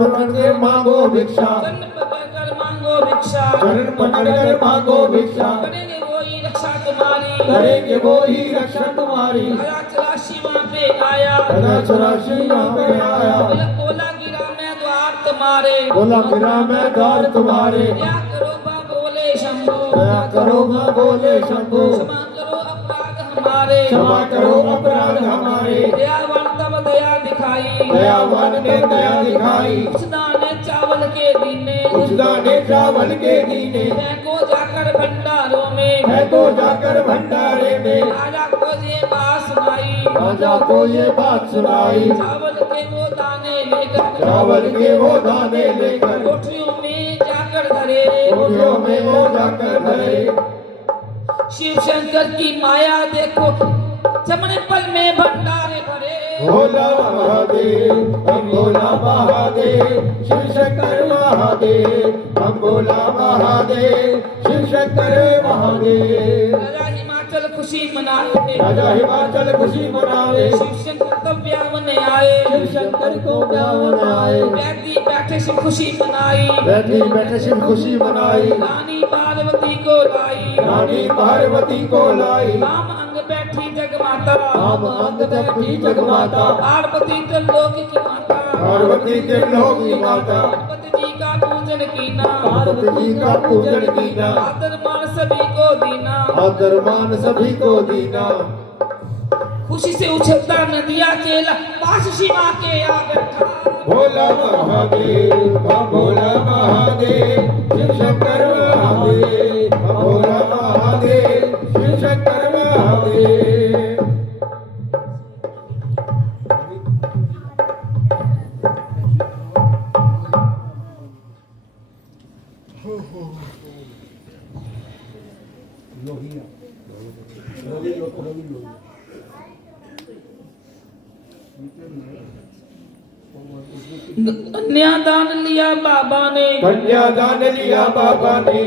पकड़ के मांगो भिक्षा जन्नत पकड़ कर मांगो भिक्षा शरण पकड़ कर मांगो भिक्षा करेंगे वो ही रक्षा तुम्हारी करेंगे वो ही रक्षा तुम्हारी आया चला शिवा पे आया सदा चौरासी यहाँ पे आया बोला गिरा मैं द्वार तुम्हारे बोला गिरा मैं द्वार तुम्हारे दया करो बा बोले शंभु दया करो मैं बोले शंभु क्षमा करो अपराध हमारे क्षमा करो अपराध हमारे दयावान तब दया दिखाई दयावान ने दया दिखाई कुछ दाने चावल के दीने कुछ दाने चावल के दीने को जाकर भंडारों में है तो जाकर भंडारे में राजा को ये बात सुनाई राजा को ये बात सुनाई चावल के वो दाने लेकर चावल के वो दाने लेकर कोठरियों में जाकर धरे कोठरियों में वो जाकर धरे शिव शंकर की माया देखो चमने पल में भंडारे भरे भोला महादेव हम भोला महादेव शिव शंकर महादेव हम भोला महादेव शिव शंकर महादेव राजा हिमाचल खुशी मनाए राजा हिमाचल खुशी मनाए शिव शंकर तब ब्यावन आए शिव शंकर को ब्यावन आए बैठी बैठे शिव खुशी मनाई बैठी बैठे शिव खुशी मनाई रानी पार्वती को लाई रानी पार्वती को लाई राम अंग बैठी जगमाता राम अंग बैठी जगमाता पार्वती त्रिलोक की माता पार्वती के लोक की माता पार्वती जी का पूजन कीना पार्वती जी का पूजन कीना आदर मान सभी को दीना आदर मान सभी को दीना खुशी से उछलता नदिया केला पास शिवा के आ बैठा भोला महादेव हम भोला महादेव शिव शंकर महादेव हम भोला महादेव शिव शंकर महादेव कन्यादान लिया बाबा ने, कन्यादान लिया बाबा ने,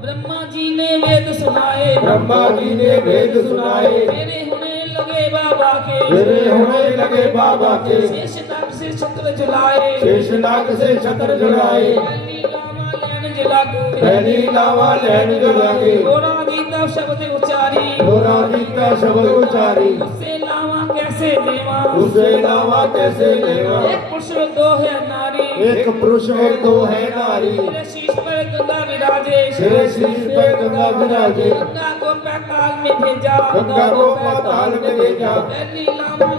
ब्रह्मा जी ने वेद सुनाए, ब्रह्मा जी ने वेद सुनाए, फेरे होने लगे बाबा के, फेरे होने लगे बाबा के, शेषनाग से छत्र झुलाए, शेषनाग से छत्र झुलाए, पहली लावा लैन जलागे, पहली लावा लैन जलागे, गौरादीता शब्द उचारी, गौरादीता शब्द उचारी, उससे लावा कैसे लेवा, उसे लावा कैसे लेवा, एक पुरुष और दो है नारी, एक पुरुष और दो है नारी, मेरे शीश पर गंगा विराजे, तेरे शीश पर गंगा विराजे, गंगा को पाताल में भेजा, गंगा को पाताल में भेजा, पहली लावा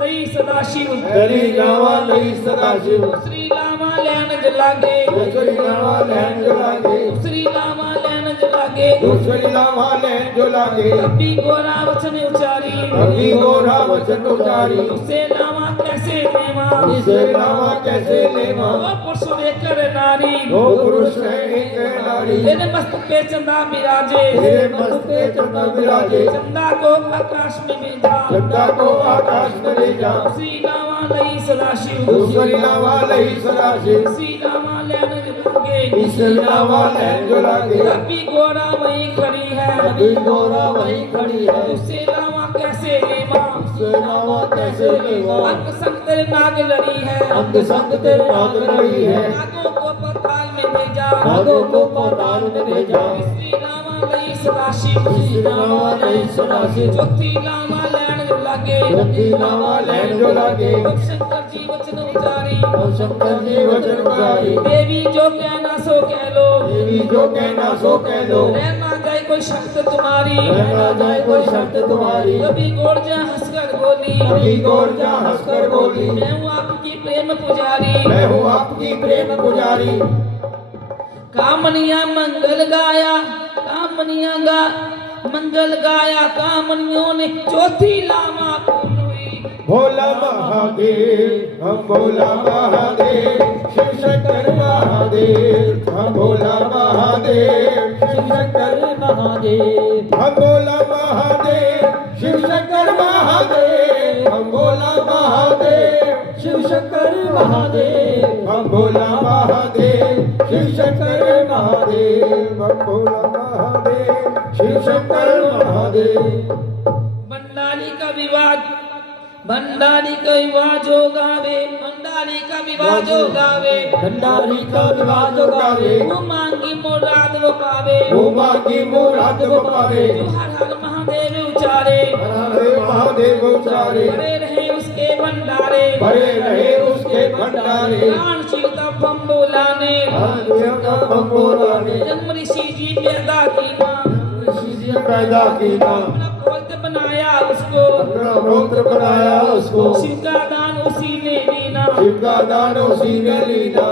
लई सदाशिव, पहली लावा लई सदाशिव, दूसरी लावा लैन जलागे, दूसरी लावा लैन जलागे, दूसरी लावा लैन जलागे, दूसरी लावा लैन जलागे, अभी गोरा वचन उचारी, अभी गोरा वचन उचारी, उससे लावा कैसे लेवा, उसे लावा कैसे लेवा, वो पुरुष लेकर नारी, दो पुरुष है एक नारी, तेरे मस्तक पे चंदा विराजे, तेरे मस्तक पे चंदा विराजे, चंदा को आकाश में भेजा, चंदा को आकाश में भेजा, दूसरी लावा लई सदाशिव, दूसरी लावा लई सदाशिव, दूसरी लावा लैन जलागे, तीसरी लावा लैन जलागे, अभी गोरा वही खड़ी है, अभी गोरा वही खड़ी है, उससे लावा कैसे लेवा, उसे लावा कैसे लेवा, अंग संग तेरे नाग लड़ी है, अंग संग तेरे नाग लड़ी है, नागों को पाताल में भेजा, नागों को पाताल में भेजा, तीसरी लावा लई सदाशिव, तीसरी लावा लई सदाशिव, चौथी लावा लैन जलागे, चौथी लावा लैन जलागे, शंकर जी वचन उचारी, और शंकर जी वचन उचारी, देवी जो कहना सो कह लो, देवी जो कहना सो कह दो, रह ना जाए कोई शर्त तुम्हारी, रहना जाए कोई शर्त तुम्हारी, कभी गोरजा हंसकर बोली, कभी गोरजा हंसकर बोली, मैं हूँ आपकी प्रेम पुजारी, मैं हूँ आपकी प्रेम पुजारी, कामनिया मंगल गाया, कामनिया गा मंगल गाया, कामनियों ने चौथी लामा पूर्ण हुई, भोला महादेव हम भोला महादेव, शिव शंकर महादेव हम भोला महादेव, शिव शंकर महादेव हम भोला महादेव, शिव शंकर महादेव हम भोला महादेव, शिव शंकर महादेव हम भोला महादेव, शिव शंकर महादेव हम भोला महादेव, शिव शंकर महादेव। भंडारी का विवाद, भंडारी का विवाह जो गावे, भंडारी का विवाह जो गावे, भंडारी का विवाह जो गावे, वो मांगी मुराद वो पावे, वो मांगी मुराद वो पावे, जो हर हर महादेव उचारे, हर हर महादेव उचारे, भरे रहे उसके भंडारे, भरे रहे उसके भंडारे, प्राण शीतल बम बोलाने, जन्म ऋषि जी पैदा की माँ, पैदा की नाम, अपना पौत्र बनाया उसको, अपना पुत्र बनाया उसको, शिव का दान उसी ने लीना, शिव का दान उसी ने लीना,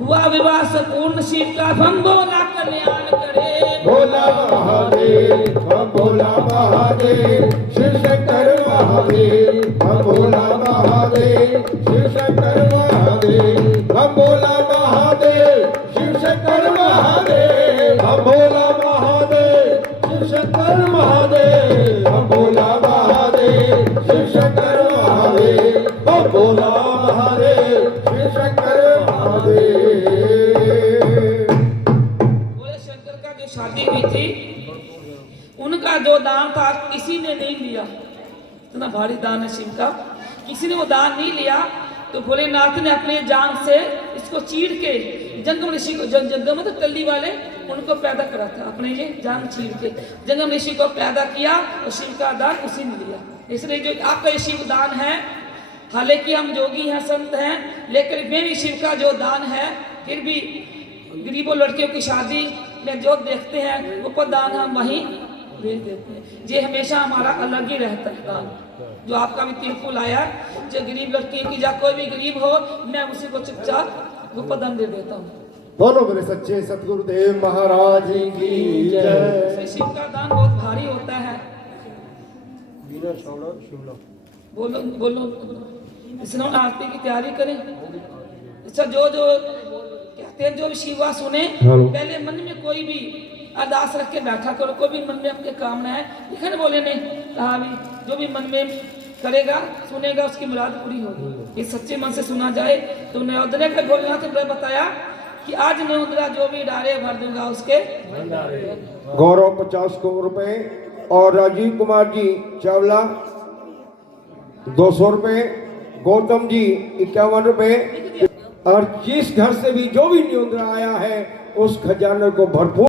हुआ विवाह संपूर्ण, शिव का हम बोला कल्याण करे, भोला महादेव हम भोला महादेव, शिव शंकर महादेव हम भोला महादेव, शिव शंकर महादेव हम भोला महादेव, शिव शंकर महादेव हम भोला महादेव, शिव शंकर महादेव हम भोला महादेव, शिव शंकर महादेव हम भोला महादेव, शिव शंकर महादेव। बोले शंकर का जो शादी हुई थी, उनका जो दान था किसी ने नहीं लिया, इतना भारी दान है शिव का, किसी ने वो दान नहीं लिया, तो भोलेनाथ ने अपने जान से इसको चीर के जंगम ऋषि को, जंगम मतलब टल्ली वाले, उनको पैदा करा था, अपने ये जान चीर के जंगम ऋषि को पैदा किया, और शिव का दान उसी ने लिया। इसलिए जो आपका ये शिव दान है, हालांकि हम जोगी हैं, संत हैं, लेकिन फिर भी शिव का जो दान है, फिर भी गरीबों लड़कियों की शादी में जो देखते हैं वो दान हम वहीं भेज देते हैं। ये हमेशा हमारा अलग ही रहता है दान। जो आपका भी तिरपुल आया, जो गरीब लड़कियों की, या कोई भी गरीब हो, मैं उसी को चुपचाप वो दान दे देता हूँ। बोलो मेरे सच्चे सतगुरुदेव महाराज की जय। इसलिए शिव का दान बहुत भारी होता है। बोलो बोलो, इसलिए आरती की तैयारी करें। अच्छा, जो जो कहते हैं, जो भी शिवा सुने, पहले मन में कोई भी अरदास रख के बैठा करो, कोई भी मन में अपने कामना है, लिखने बोले ने कहा भी, जो भी मन में करेगा, सुनेगा, उसकी मुराद पूरी होगी। ये सच्चे मन से सुना जाए। तो न्योदने के भोलेनाथ ने बताया कि आज न्योदरा जो भी डारे भर दूंगा उसके। गौरव 50 करोड़ रुपए और राजीव कुमार जी चावला 200 रुपए, गौतम जी 51 रुपए। और जिस घर से भी जो भी न्योदरा आया है उस खजाने को भरपूर